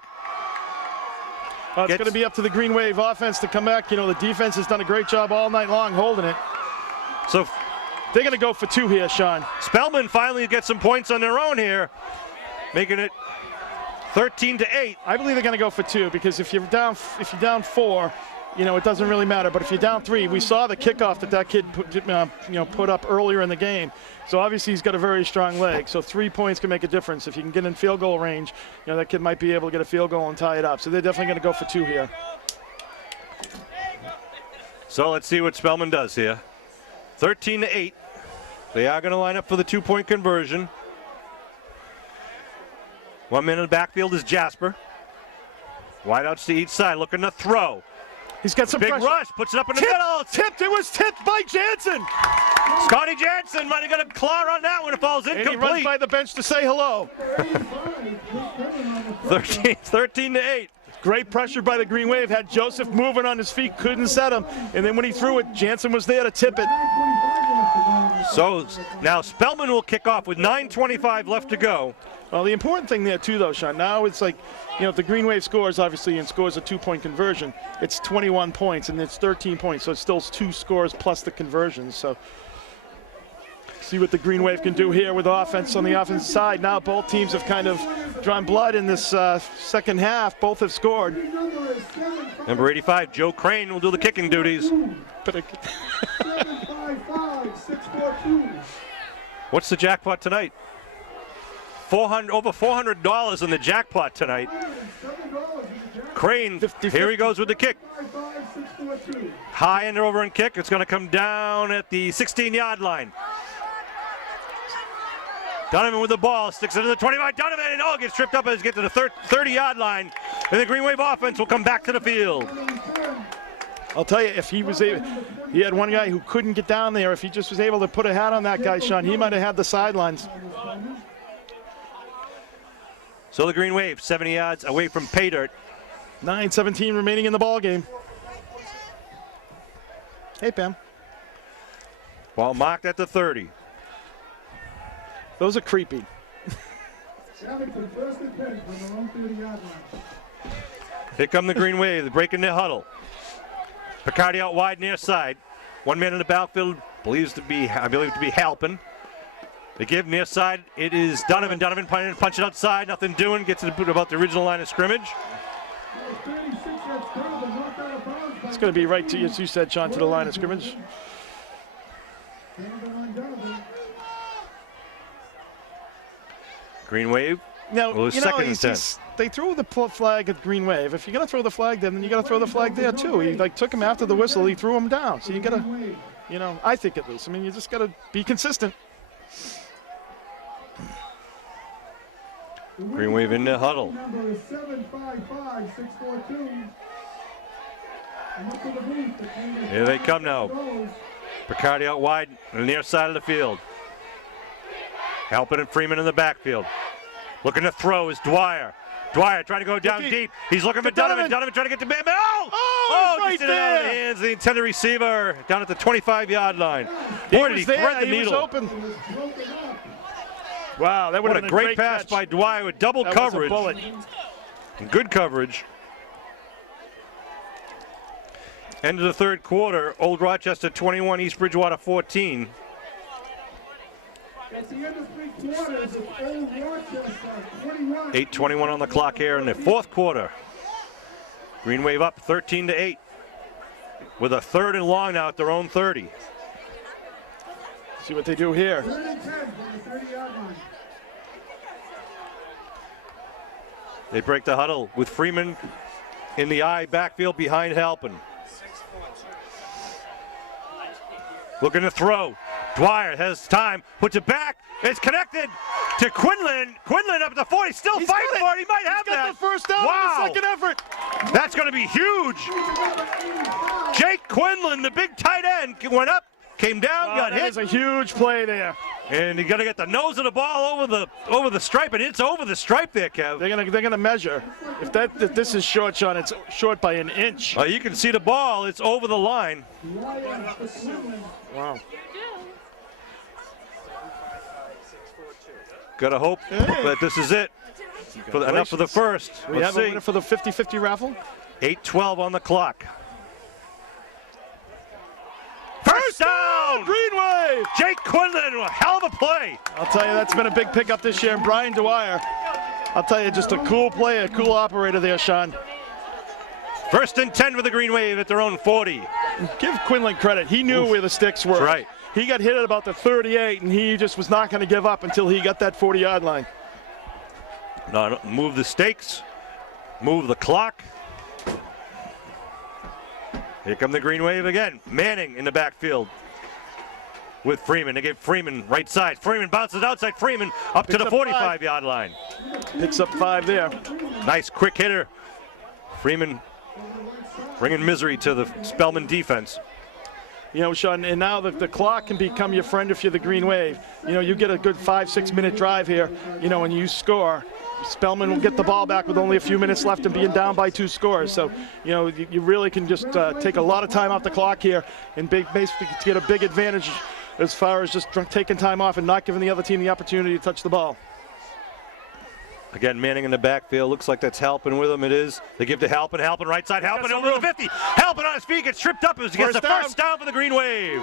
It's going to be up to the Green Wave offense to come back. The defense has done a great job all night long holding it. So they're going to go for 2 here, Sean. Spellman finally gets some points on their own here, making it 13-8. I believe they're going to go for 2, because if you're down 4, it doesn't really matter. But if you're down 3, we saw the kickoff that kid put up earlier in the game. So obviously he's got a very strong leg. So 3 points can make a difference. If you can get in field goal range, that kid might be able to get a field goal and tie it up. So they're definitely going to go for 2 here. So let's see what Spellman does here. 13-8. They are going to line up for the 2-point conversion. 1 man in the backfield is Jasper. Wideouts to each side, looking to throw. He's got some big pressure. Rush, puts it up in the middle. Tipped. It was tipped by Jansen. Scotty Jansen might have got a claw on that when it falls incomplete. And he runs by the bench to say hello. 13-8. Great pressure by the Green Wave. Had Joseph moving on his feet, couldn't set him. And then when he threw it, Jansen was there to tip it. So now Spellman will kick off with 9:25 left to go. Well, the important thing there too, though, Sean, now it's like, if the Green Wave scores, obviously, and scores a 2-point conversion, it's 21 points, and it's 13 points, so it's still 2 scores plus the conversions. So see what the Green Wave can do here with offense on the offensive side. Now both teams have kind of drawn blood in this second half. Both have scored. Number 85, Joe Crane, will do the kicking duties. What's the jackpot tonight? Over $400 in the jackpot tonight. Crane, here he goes with the kick. High and over and kick. It's going to come down at the 16-yard line. Donovan with the ball, sticks it to the 25. Donovan, and gets tripped up as he gets to the 30-yard line. And the Green Wave offense will come back to the field. I'll tell you, if he was able, he had one guy who couldn't get down there. If he just was able to put a hat on that guy, Sean, he might have had the sidelines. So the Green Wave, 70 yards away from pay dirt. 9:17 remaining in the ball game. Hey, Pam. Ball marked at the 30. Those are creepy. Abington first and 10 from their own 30-yard line. Here come the Green Wave, breaking their huddle. Picardi out wide near side. One man in the backfield, I believe to be Halpin. They give near side. It is Donovan. Donovan punch it outside. Nothing doing. Gets it about the original line of scrimmage. It's going to be right to, as you said, Sean, to the line of scrimmage. Green Wave. Now, Well, you know, second and 10. they threw the flag at Green Wave. If you're going to throw the flag, then you got to throw the flag there too. He took him after the whistle. He threw him down. So you got to, I think at least. I mean, you just got to be consistent. Green Wave in the huddle. Number is 755-642. And up to the booth, the Here they come now. Picardi out wide on the near side of the field. Halpin and Freeman in the backfield. Looking to throw is Dwyer. Dwyer trying to go down deep. He's looking for Donovan. Donovan trying to get to Bam. Oh, right just out of the hands of the intended receiver down at the 25-yard line. Boy, did he thread the needle. Was open. Wow, that would What have a been great pass catch. by Dwyer with double That coverage. was a bullet. And good coverage. End of the third quarter. Old Rochester 21, East Bridgewater 14. At the end of 3 quarters, it's Old Rochester 21. 8:21 on the clock here in the fourth quarter. Green Wave up 13-8 with a third and long now at their own 30. See what they do here. 3rd and 10 from the 30-yard line. They break the huddle with Freeman in the eye backfield behind Halpin. Looking to throw. Dwyer has time, puts it back. It's connected to Quinlan. Quinlan up at the 40, still fighting for it. He might have that. He's got the first down in the second effort. That's going to be huge. Jake Quinlan, the big tight end, went up, came down, got hit. That is a huge play there. And you got to get the nose of the ball over the stripe, and it's over the stripe there, Kev. They're gonna measure. If this is short, Sean, it's short by an inch. You can see the ball. It's over the line. Wow. Got to hope that this is it. Enough for the first. We Let's have see. a winner for the 50-50 raffle. 8:12 on the clock. First down! Green Wave! Jake Quinlan, a hell of a play. I'll tell you, that's been a big pickup this year. And Brian Dwyer, I'll tell you, just a cool player, cool operator there, Sean. First and 10 for the Green Wave at their own 40. Give Quinlan credit. He knew where the sticks were. That's right. He got hit at about the 38, and he just was not going to give up until he got that 40-yard line. No, move the stakes, move the clock. Here come the Green Wave again. Manning in the backfield with Freeman. They give Freeman right side. Freeman bounces outside. Freeman up to the 45-yard line. Picks up 5 there. Nice quick hitter. Freeman bringing misery to the Spellmen defense. You know, Sean, and now the clock can become your friend if you're the Green Wave. You know, you get a good 5-6 minute drive here, you know, and you score. Spellman will get the ball back with only a few minutes left and being down by 2 scores. So, you know, you really can just take a lot of time off the clock here and basically get a big advantage as far as just taking time off and not giving the other team the opportunity to touch the ball. Again, Manning in the backfield. Looks like that's Halpin with him. It is. They give to Halpin. Halpin right side. Halpin over the 50. Halpin on his feet. Gets tripped up. It gets the first down for the Green Wave.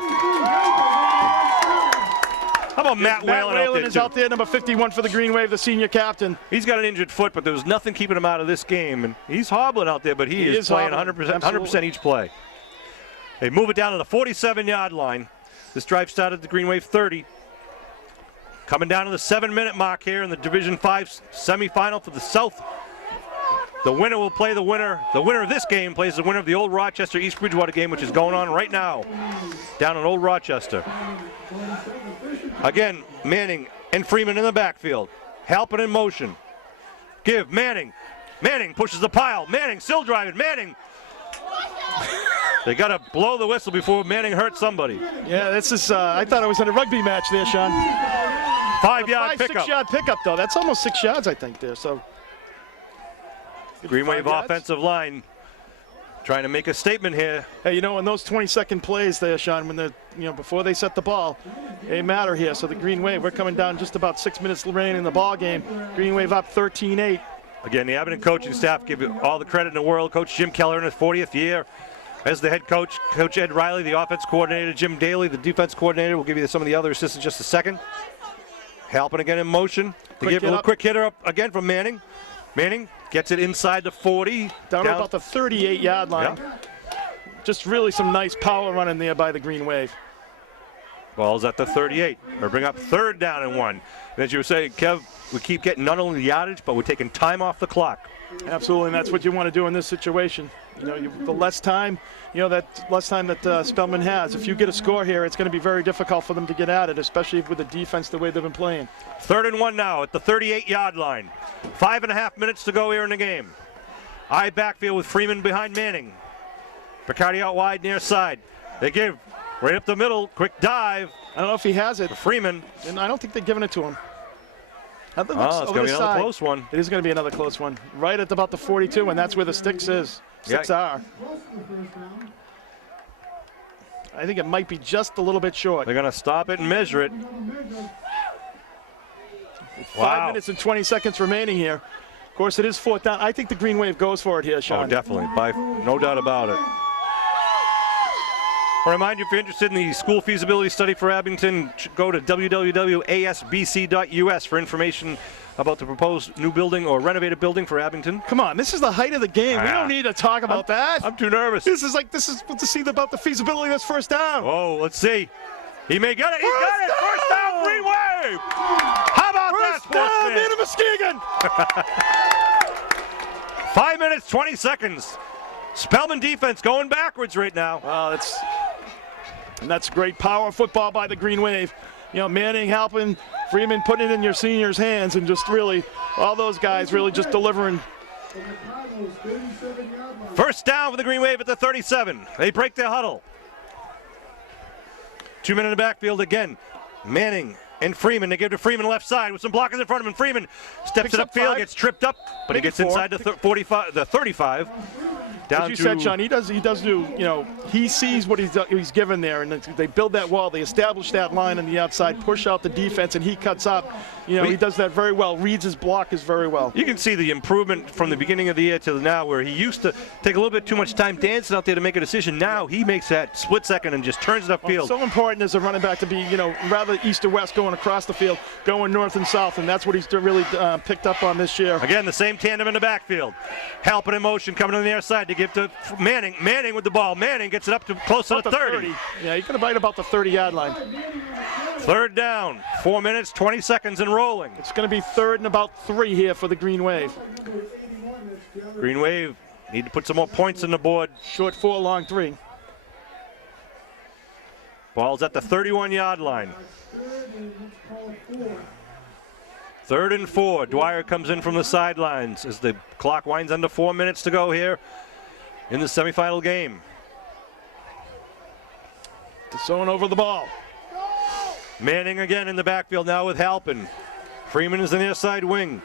How about Matt Whalen out there, is out there, number 51 for the Green Wave, the senior captain. He's got an injured foot, but there was nothing keeping him out of this game. And he's hobbling out there, but he is playing 100% each play. They move it down to the 47-yard line. This drive started at the Green Wave 30. Coming down to the 7-minute mark here in the Division 5 semifinal for the South The winner will play the winner. The winner of this game plays the winner of the Old Rochester East Bridgewater game, which is going on right now down in Old Rochester. Again, Manning and Freeman in the backfield. Halpin in motion. Give Manning. Manning pushes the pile. Manning still driving. Manning. They got to blow the whistle before Manning hurts somebody. Yeah, this is, I thought it was in a rugby match there, Sean. 5-yard pickup. 6-yard pickup, though. That's almost 6 yards, I think, there. So Green Wave offensive line trying to make a statement here. Hey, you know, in those 20-second plays there, Sean, when they're, you know, before they set the ball, they matter here. So the Green Wave, we're coming down just about 6 minutes remaining in the ball game. Green Wave up 13-8. Again, the Abington coaching staff give you all the credit in the world. Coach Jim Keller in his 40th year as the head coach. Coach Ed Riley, the offense coordinator. Jim Daly, the defense coordinator. We'll give you some of the other assistants in just a second. Halpin again in motion. They give a little quick hitter up again from Manning. Manning gets it inside the 40. Down to about the 38-yard line. Yep. Just really some nice power running there by the Green Wave. Ball's at the 38. We're bring up 3rd down and 1. And as you were saying, Kev, we keep getting not only the yardage, but we're taking time off the clock. Absolutely, and that's what you want to do in this situation. You know, the less time, that Spellman has. If you get a score here, it's going to be very difficult for them to get at it, especially with the defense the way they've been playing. 3rd and 1 now at the 38-yard line. 5.5 minutes to go here in the game. I backfield with Freeman behind Manning. Picardi out wide near side. They give right up the middle, quick dive. I don't know if he has it. Freeman. And I don't think they're giving it to him. It's going to be another close one. It is going to be another close one. Right at about the 42, and that's where the sticks is. 6R. I think it might be just a little bit short. They're going to stop it and measure it. 5 minutes and 20 seconds remaining here. Of course, it is 4th down. I think the Green Wave goes for it here, Sean. Oh, definitely. No doubt about it. I'll remind you, if you're interested in the school feasibility study for Abington, go to www.asbc.us for information about the proposed new building or renovated building for Abington. Come on, this is the height of the game. We don't need to talk about that. I'm too nervous. This is to see about the feasibility of this 1st down. Oh, let's see. He may get it. He's got it. 1st down, Green Wave. How about that, sportsman? 5 minutes, 20 seconds. Spellman defense going backwards right now. Wow, that's great power football by the Green Wave. You know, Manning, Halpin, Freeman putting it in your seniors' hands, and just really, all those guys really just delivering. 1st down for the Green Wave at the 37. They break their huddle. 2 men in the backfield again. Manning and Freeman. They give to Freeman left side with some blockers in front of him. Freeman steps it upfield, gets tripped up, but he gets inside the 35. As you said, Sean, he does do, you know, he sees what he's given there, and they build that wall, they establish that line on the outside, push out the defense, and he cuts up. You know, he does that very well, reads his blockers very well. You can see the improvement from the beginning of the year to now, where he used to take a little bit too much time dancing out there to make a decision. Now he makes that split second and just turns it upfield. Well, so important as a running back to be, you know, rather east or west, going across the field, going north and south, and that's what he's really picked up on this year. Again, the same tandem in the backfield. Halpin in motion, coming on the near side to give to Manning. Manning with the ball. Manning gets it up to close to the 30. Yeah, he could have right about the 30-yard line. 3rd down. 4 minutes, 20 seconds and rolling. It's going to be 3rd and about 3 here for the Green Wave. Green Wave need to put some more points on the board. Short 4, long 3. Ball's at the 31-yard line. 3rd and 4. Dwyer comes in from the sidelines as the clock winds under 4 minutes to go here in the semifinal game. Someone over the ball. Manning again in the backfield now with Halpin. Freeman is the near side wing.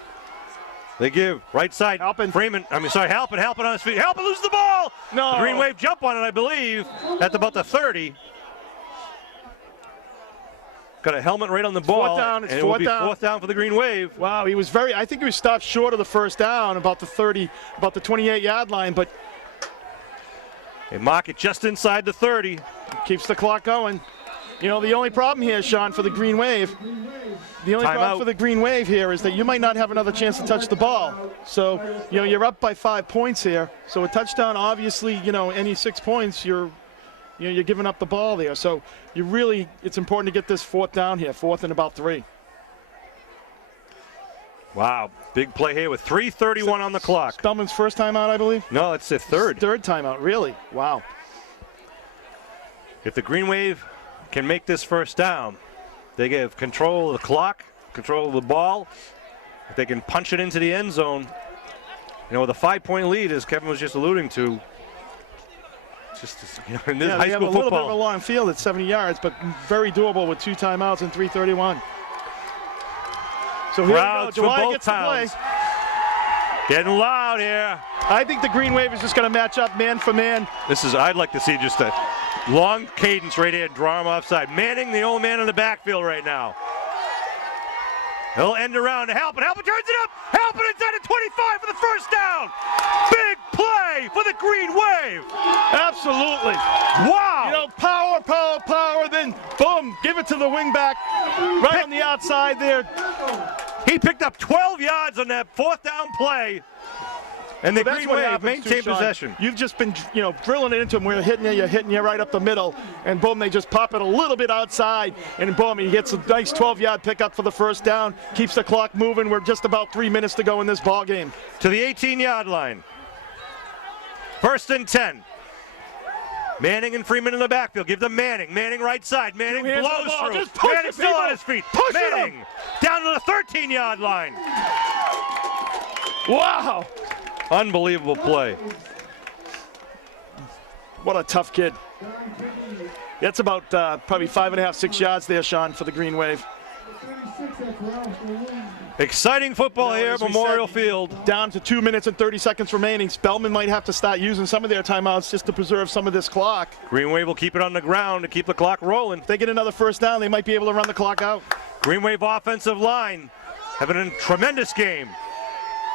They give right side. Halpin on his feet. Halpin loses the ball. No. The Green Wave jump on it, I believe, at about the 30. Got a helmet right on the ball. 4th down. It's and 4th down. 4th down for the Green Wave. Wow, I think he was stopped short of the 1st down, about the 28-yard line, but they mark it just inside the 30. Keeps the clock going. You know, the only problem here, Sean, for the Green Wave, here is that you might not have another chance to touch the ball. So, you know, you're up by 5 points here. So a touchdown, obviously, you know, any 6 points, you're giving up the ball there. So it's important to get this 4th down here, 4th and about 3. Wow, big play here with 3:31 on the clock. Spellman's first time out, I believe? No, it's the third. Third time out, really? Wow. If the Green Wave can make this first down, they give control of the clock, control of the ball. If they can punch it into the end zone, with a 5-point lead, as Kevin was just alluding to, just in this high they have school a little bit of a football. long field at 70 yards, but very doable with 2 timeouts and 3:31. So here Crowds we go. from July both gets to play. towns. Getting loud here. I think the Green Wave is just going to match up man for man. I'd like to see just a long cadence right here, draw him offside. Manning, the only man in the backfield right now. He'll end around to Halpin. Halpin turns it up. Halpin inside the 25 for the first down. Big play for the Green Wave. Absolutely. Wow. Power, then boom, give it to the wingback right on the outside there. He picked up 12 yards on that 4th down play. And the That's Green what Wave happens maintained too, Sean. possession. You've just been, drilling it into him. We're hitting you right up the middle, and boom, they just pop it a little bit outside, and boom, he gets a nice 12-yard pickup for the first down, keeps the clock moving. We're just about 3 minutes to go in this ball game. To the 18-yard line. 1st and 10. Manning and Freeman in the backfield. Give them Manning. Manning right side. Manning Two hands on blows the ball. through. Just push Manning it, still people. on his feet. Push it Manning down to the 13-yard line. Wow. Unbelievable play. What a tough kid. That's about probably 5.5, 6 yards there, Sean, for the Green Wave. Exciting football here at as we Memorial said, Field. Down to 2 minutes and 30 seconds remaining. Spellman might have to start using some of their timeouts just to preserve some of this clock. Green Wave will keep it on the ground to keep the clock rolling. If they get another first down, they might be able to run the clock out. Green Wave offensive line having a tremendous game.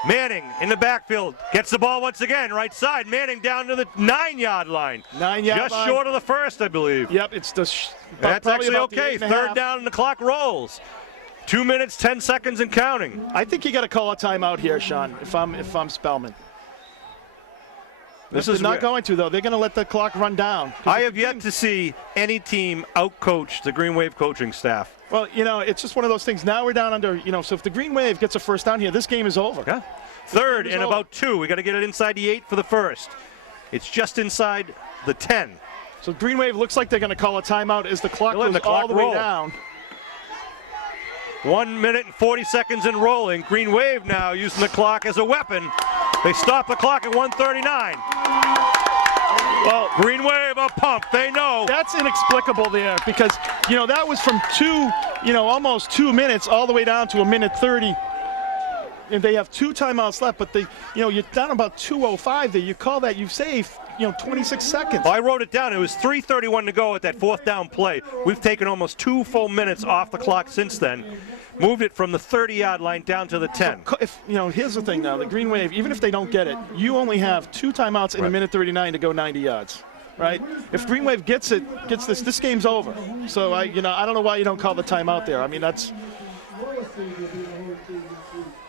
Manning in the backfield gets the ball once again, right side. Manning down to the 9-yard line. 9-yard Just line. short of the first, I believe. Yep, it's the That's probably actually about the okay. 8.5. 3rd down and the clock rolls. 2 minutes, 10 seconds and counting. I think you got to call a timeout here, Sean, if I'm Spellman. This They're is not where- going to, though. They're going to let the clock run down. I have yet to see any team outcoach the Green Wave coaching staff. Well, it's just one of those things. Now we're down under, so if the Green Wave gets a first down here, this game is over. Yeah. 3rd is and over. about 2. We got to get it inside the 8 for the first. It's just inside the 10. So Green Wave looks like they're going to call a timeout as the clock They're letting goes the clock all the roll. way down. 1 minute and 40 seconds in rolling. Green Wave now using the clock as a weapon. They stop the clock at 1:39. Well, Green Wave a pump. They know. that's inexplicable there because, that was from almost 2 minutes all the way down to 1:30. And they have 2 timeouts left, but you're down about 2:05 there. You call that, you've saved, 26 seconds. I wrote it down. It was 3:31 to go at that 4th down play. We've taken almost 2 full minutes off the clock since then. Moved it from the 30-yard line down to the 10. Here's the thing now, the Green Wave, even if they don't get it, you only have 2 timeouts in Right. 1:39 to go 90 yards. Right? If Green Wave gets this game's over. So I don't know why you don't call the timeout there. I mean, that's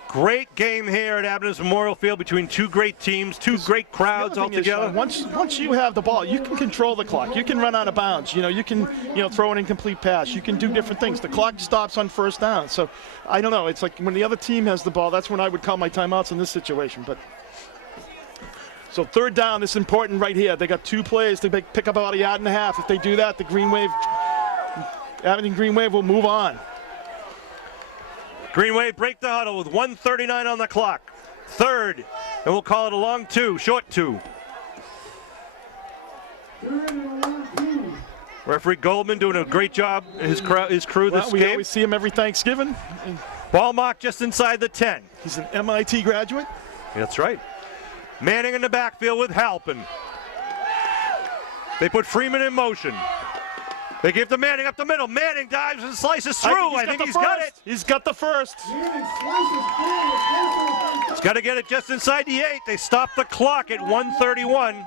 Great game here at Abington Memorial Field between 2 great teams, 2 great crowds the other thing is, altogether. once you have the ball, you can control the clock. You can run out of bounds. You can throw an incomplete pass. You can do different things. The clock stops on first down. So I don't know. It's like when the other team has the ball, that's when I would call my timeouts in this situation. But so 3rd down, this is important right here. They got 2 plays to pick up about 1.5 yards. If they do that, the Abington Green Wave will move on. Green Wave break the huddle with 1:39 on the clock. 3rd, and we'll call it a long 2, short 2. Referee Goldman doing a great job, his crew this We game. always see him every Thanksgiving. Ball mark just inside the 10. He's an MIT graduate. That's right. Manning in the backfield with Halpin. They put Freeman in motion. They give to Manning up the middle. Manning dives and slices through. I think he's got it. He's got the first. He's got to get it just inside the 8. They stop the clock at 1:31.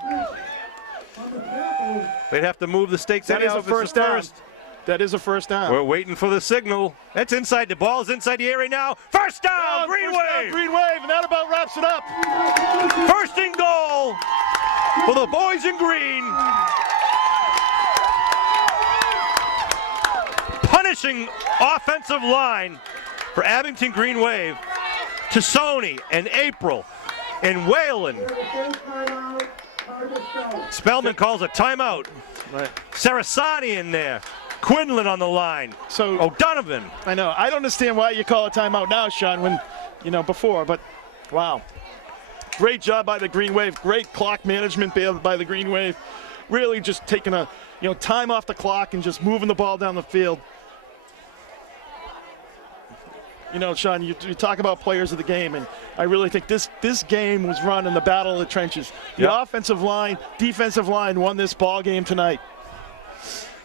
They'd have to move the stakes That is anyhow a if it's the first down. first. That is a first down. We're waiting for the signal. That's inside. The ball's inside the area now. First down, Green First down, Wave. Green Wave, and that about wraps it up. First and goal for the boys in green. Punishing offensive line for Abington Green Wave. Tassoni and April and Whalen. Spellman calls a timeout. Right. Sarasani in there. Quinlan on the line. So O'Donovan. I know. I don't understand why you call a timeout now, Sean, when, before, but wow. Great job by the Green Wave. Great clock management by the Green Wave. Really just taking a, time off the clock and just moving the ball down the field. Sean, you talk about players of the game, and I really think this game was run in the battle of the trenches. The offensive line, defensive line won this ball game tonight.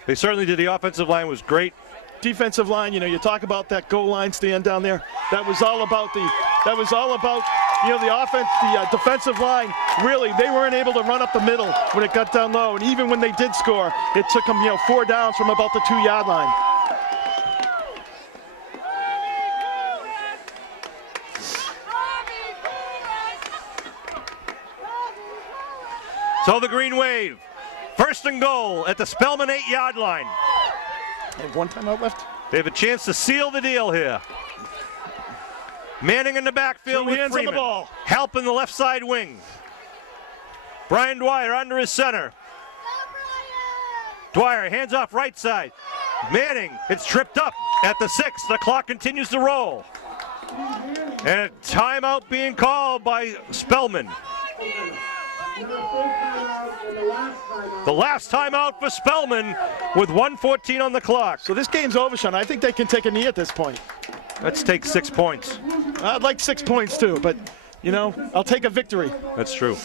They certainly did. The offensive line was great. Defensive line, you talk about that goal line stand down there. That was all about the offense, the defensive line. Really, they weren't able to run up the middle when it got down low. And even when they did score, it took them, 4 downs from about the 2-yard line. So the Green Wave, 1st and goal at the Spellman 8-yard line. They have 1 timeout left. They have a chance to seal the deal here. Manning in the backfield with hands on Freeman. the ball. Help in the left side wing. Brian Dwyer under his center. Dwyer hands off right side. Manning, it's tripped up at the 6. The clock continues to roll. And a timeout being called by Spellman. The last timeout for Spellman with 1:14 on the clock. So this game's over, Sean. I think they can take a knee at this point. Let's take 6 points. I'd like 6 points too, but, I'll take a victory. That's true.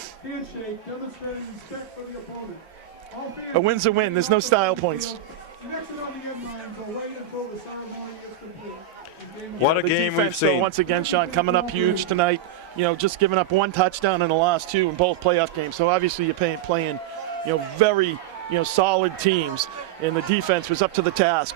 A win's a win. There's no style points. What a the game defense, we've though, seen. once again, Sean, coming up huge tonight. Just giving up 1 touchdown in the last 2 in both playoff games. So obviously you're playing, very, solid teams, and the defense was up to the task.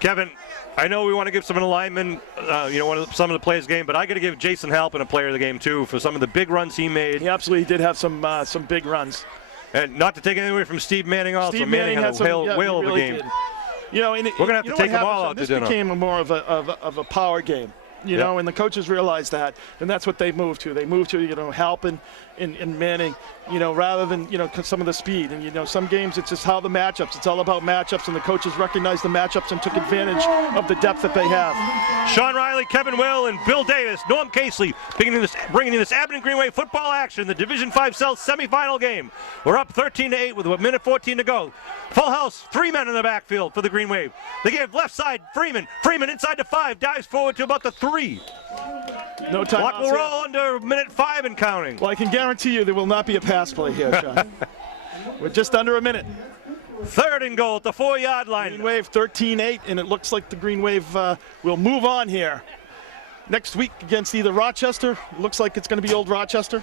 Kevin, I know we want to give some alignment, some of the players' game, but I got to give Jason Halpin a player of the game too for some of the big runs he made. He absolutely did have some big runs. And not to take anything away from Steve Manning, also. Steve Manning had a whale of a really game. Did. We're going to have to take them all out to dinner. This became more of a power game. And the coaches realized that, and that's what they moved to. They moved to, Halpin and Manning, rather than, some of the speed. And, some games it's just how the matchups. It's all about matchups, and the coaches recognized the matchups and took advantage of the depth that they have. Sean Riley, Kevin Will, and Bill Davis, Norm Casely bringing in this Abington Greenway football action, the Division 5 South semifinal game. We're up 13-8 with 1:14 to go. Full house, 3 men in the backfield for the Green Wave. They give left side, Freeman. Freeman inside to 5, dives forward to about the 3. No time. Clock will roll under minute 5 and counting. Well, I can guarantee you there will not be a pass play here, Sean. We're just under a minute. 3rd and goal at the 4-yard line. Green Wave 13-8, and it looks like the Green Wave will move on here. Next week against either Rochester. Looks like it's going to be Old Rochester.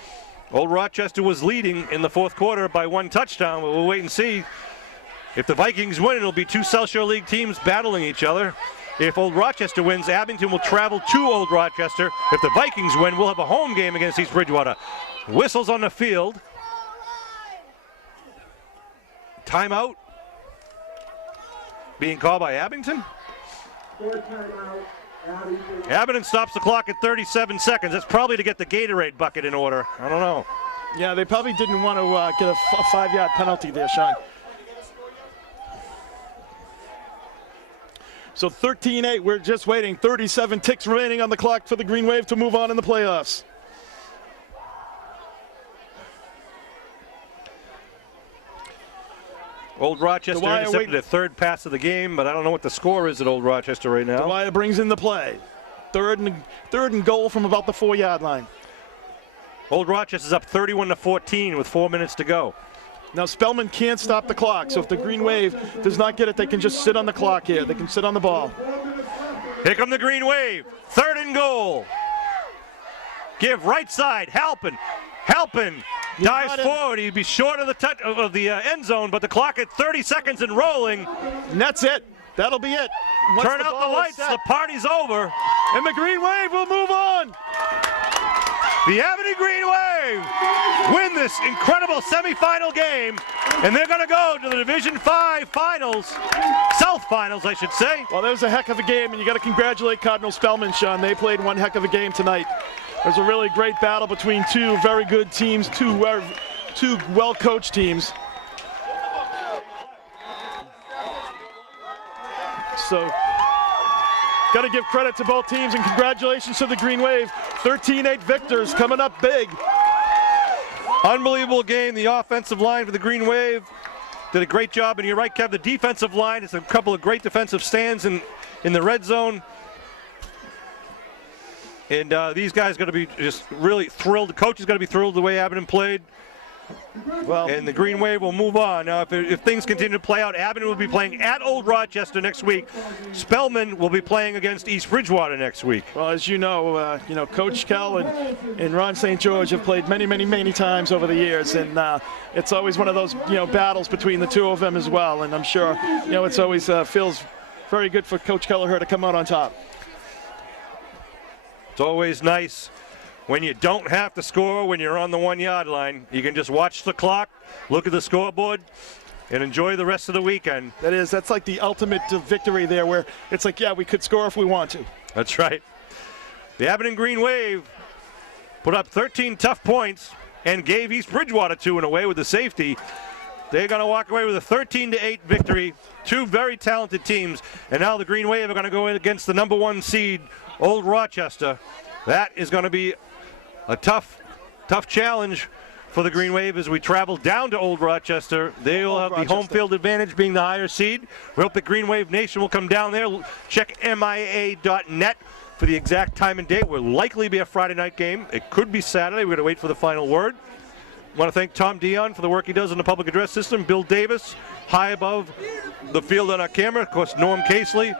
Old Rochester was leading in the 4th quarter by 1 touchdown. We'll wait and see. If the Vikings win, it'll be 2 South Shore League teams battling each other. If Old Rochester wins, Abington will travel to Old Rochester. If the Vikings win, we'll have a home game against East Bridgewater. Whistles on the field. Timeout being called by Abington. Abington stops the clock at 37 seconds. That's probably to get the Gatorade bucket in order. I don't know. Yeah, they probably didn't want to get a 5-yard penalty there, Sean. So 13-8, we're just waiting. 37 ticks remaining on the clock for the Green Wave to move on in the playoffs. Old Rochester intercepted a 3rd pass of the game, but I don't know what the score is at Old Rochester right now. Dwyer brings in the play. Third and goal from about the 4-yard line. Old Rochester's up 31-14 with 4 minutes to go. Now Spellman can't stop the clock, so if the Green Wave does not get it, they can just sit on the clock here. They can sit on the ball. Here come the Green Wave. 3rd and goal. Give right side, Halpin. Halpin dives forward. He'd be short of the end zone, but the clock at 30 seconds and rolling. And that's it. That'll be it. Turn out the lights. The party's over. And the Green Wave will move on. The Abington Green Wave win this incredible semifinal game, and they're going to go to the Division 5 finals South Finals, I should say. Well, that was a heck of a game, and you got to congratulate Cardinal Spellmen, Sean. They played one heck of a game tonight. It was a really great battle between two very good teams, two well-coached teams. So, got to give credit to both teams, and congratulations to the Green Wave. 13-8 victors, coming up big. Unbelievable game. The offensive line for the Green Wave did a great job, and you're right, Kev, the defensive line, it's a couple of great defensive stands in the red zone. And these guys are going to be just really thrilled. The coach is going to be thrilled the way Abington played. Well, And the Green Wave will move on. Now, if things continue to play out, Abington will be playing at Old Rochester next week. Spellmen will be playing against East Bridgewater next week. well, as you know, Coach Kell and Ron St. George have played many times over the years, and it's always one of those battles between the two of them as well. And I'm sure it's always feels very good for Coach Kelleher to come out on top. It's always nice when you don't have to score when you're on the 1 yard line. You can just watch the clock, look at the scoreboard, and enjoy the rest of the weekend. That's like the ultimate victory there, where it's like, yeah, we could score if we want to. That's right. The Abington Green Wave put up 13 tough points and gave East Bridgewater 2 in a way with the safety. They're going to walk away with a 13-8 victory. Two very talented teams. And now the Green Wave are going to go in against the number 1 seed, Old Rochester. That is going to be a tough challenge for the Green Wave as we travel down to Old Rochester. They will have the home field advantage being the higher seed. We hope that Green Wave Nation will come down there. Check MIA.net for the exact time and date. Will likely be a Friday night game. It could be Saturday. We're going to wait for the final word. I want to thank Tom Dion for the work he does in the public address system. Bill Davis, high above the field on our camera. Of course, Norm Casely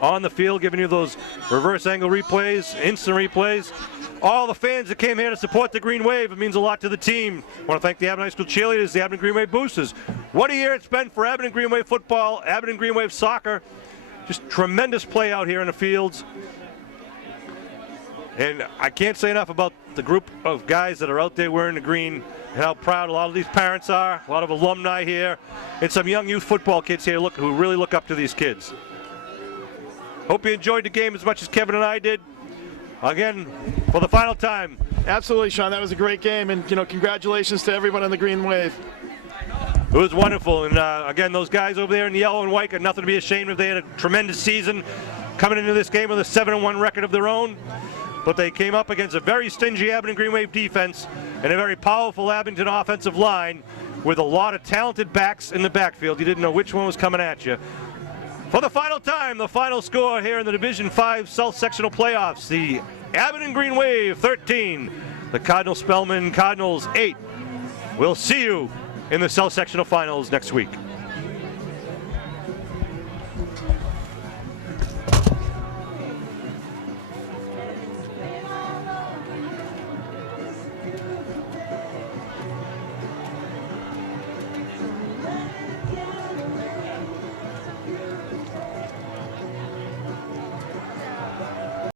on the field, giving you those reverse angle replays, instant replays. All the fans that came here to support the Green Wave, it means a lot to the team. I want to thank the Abington High School cheerleaders, the Abington Green Wave boosters. What a year it's been for Abington Green Wave football, Abington Green Wave soccer. Just tremendous play out here in the fields. And I can't say enough about the group of guys that are out there wearing the green and how proud a lot of these parents are, a lot of alumni here, and some young youth football kids here who really look up to these kids. Hope you enjoyed the game as much as Kevin and I did. Again, for the final time. Absolutely, Sean. That was a great game, and congratulations to everyone on the Green Wave. It was wonderful, and again, those guys over there in the yellow and white got nothing to be ashamed of. They had a tremendous season coming into this game with a 7-1 record of their own, but they came up against a very stingy Abington Green Wave defense and a very powerful Abington offensive line with a lot of talented backs in the backfield. You didn't know which one was coming at you. For the final time, the final score here in the Division 5 South Sectional Playoffs, the Abington Green Wave 13, the Cardinal Spellmen Cardinals 8. We'll see you in the South Sectional Finals next week.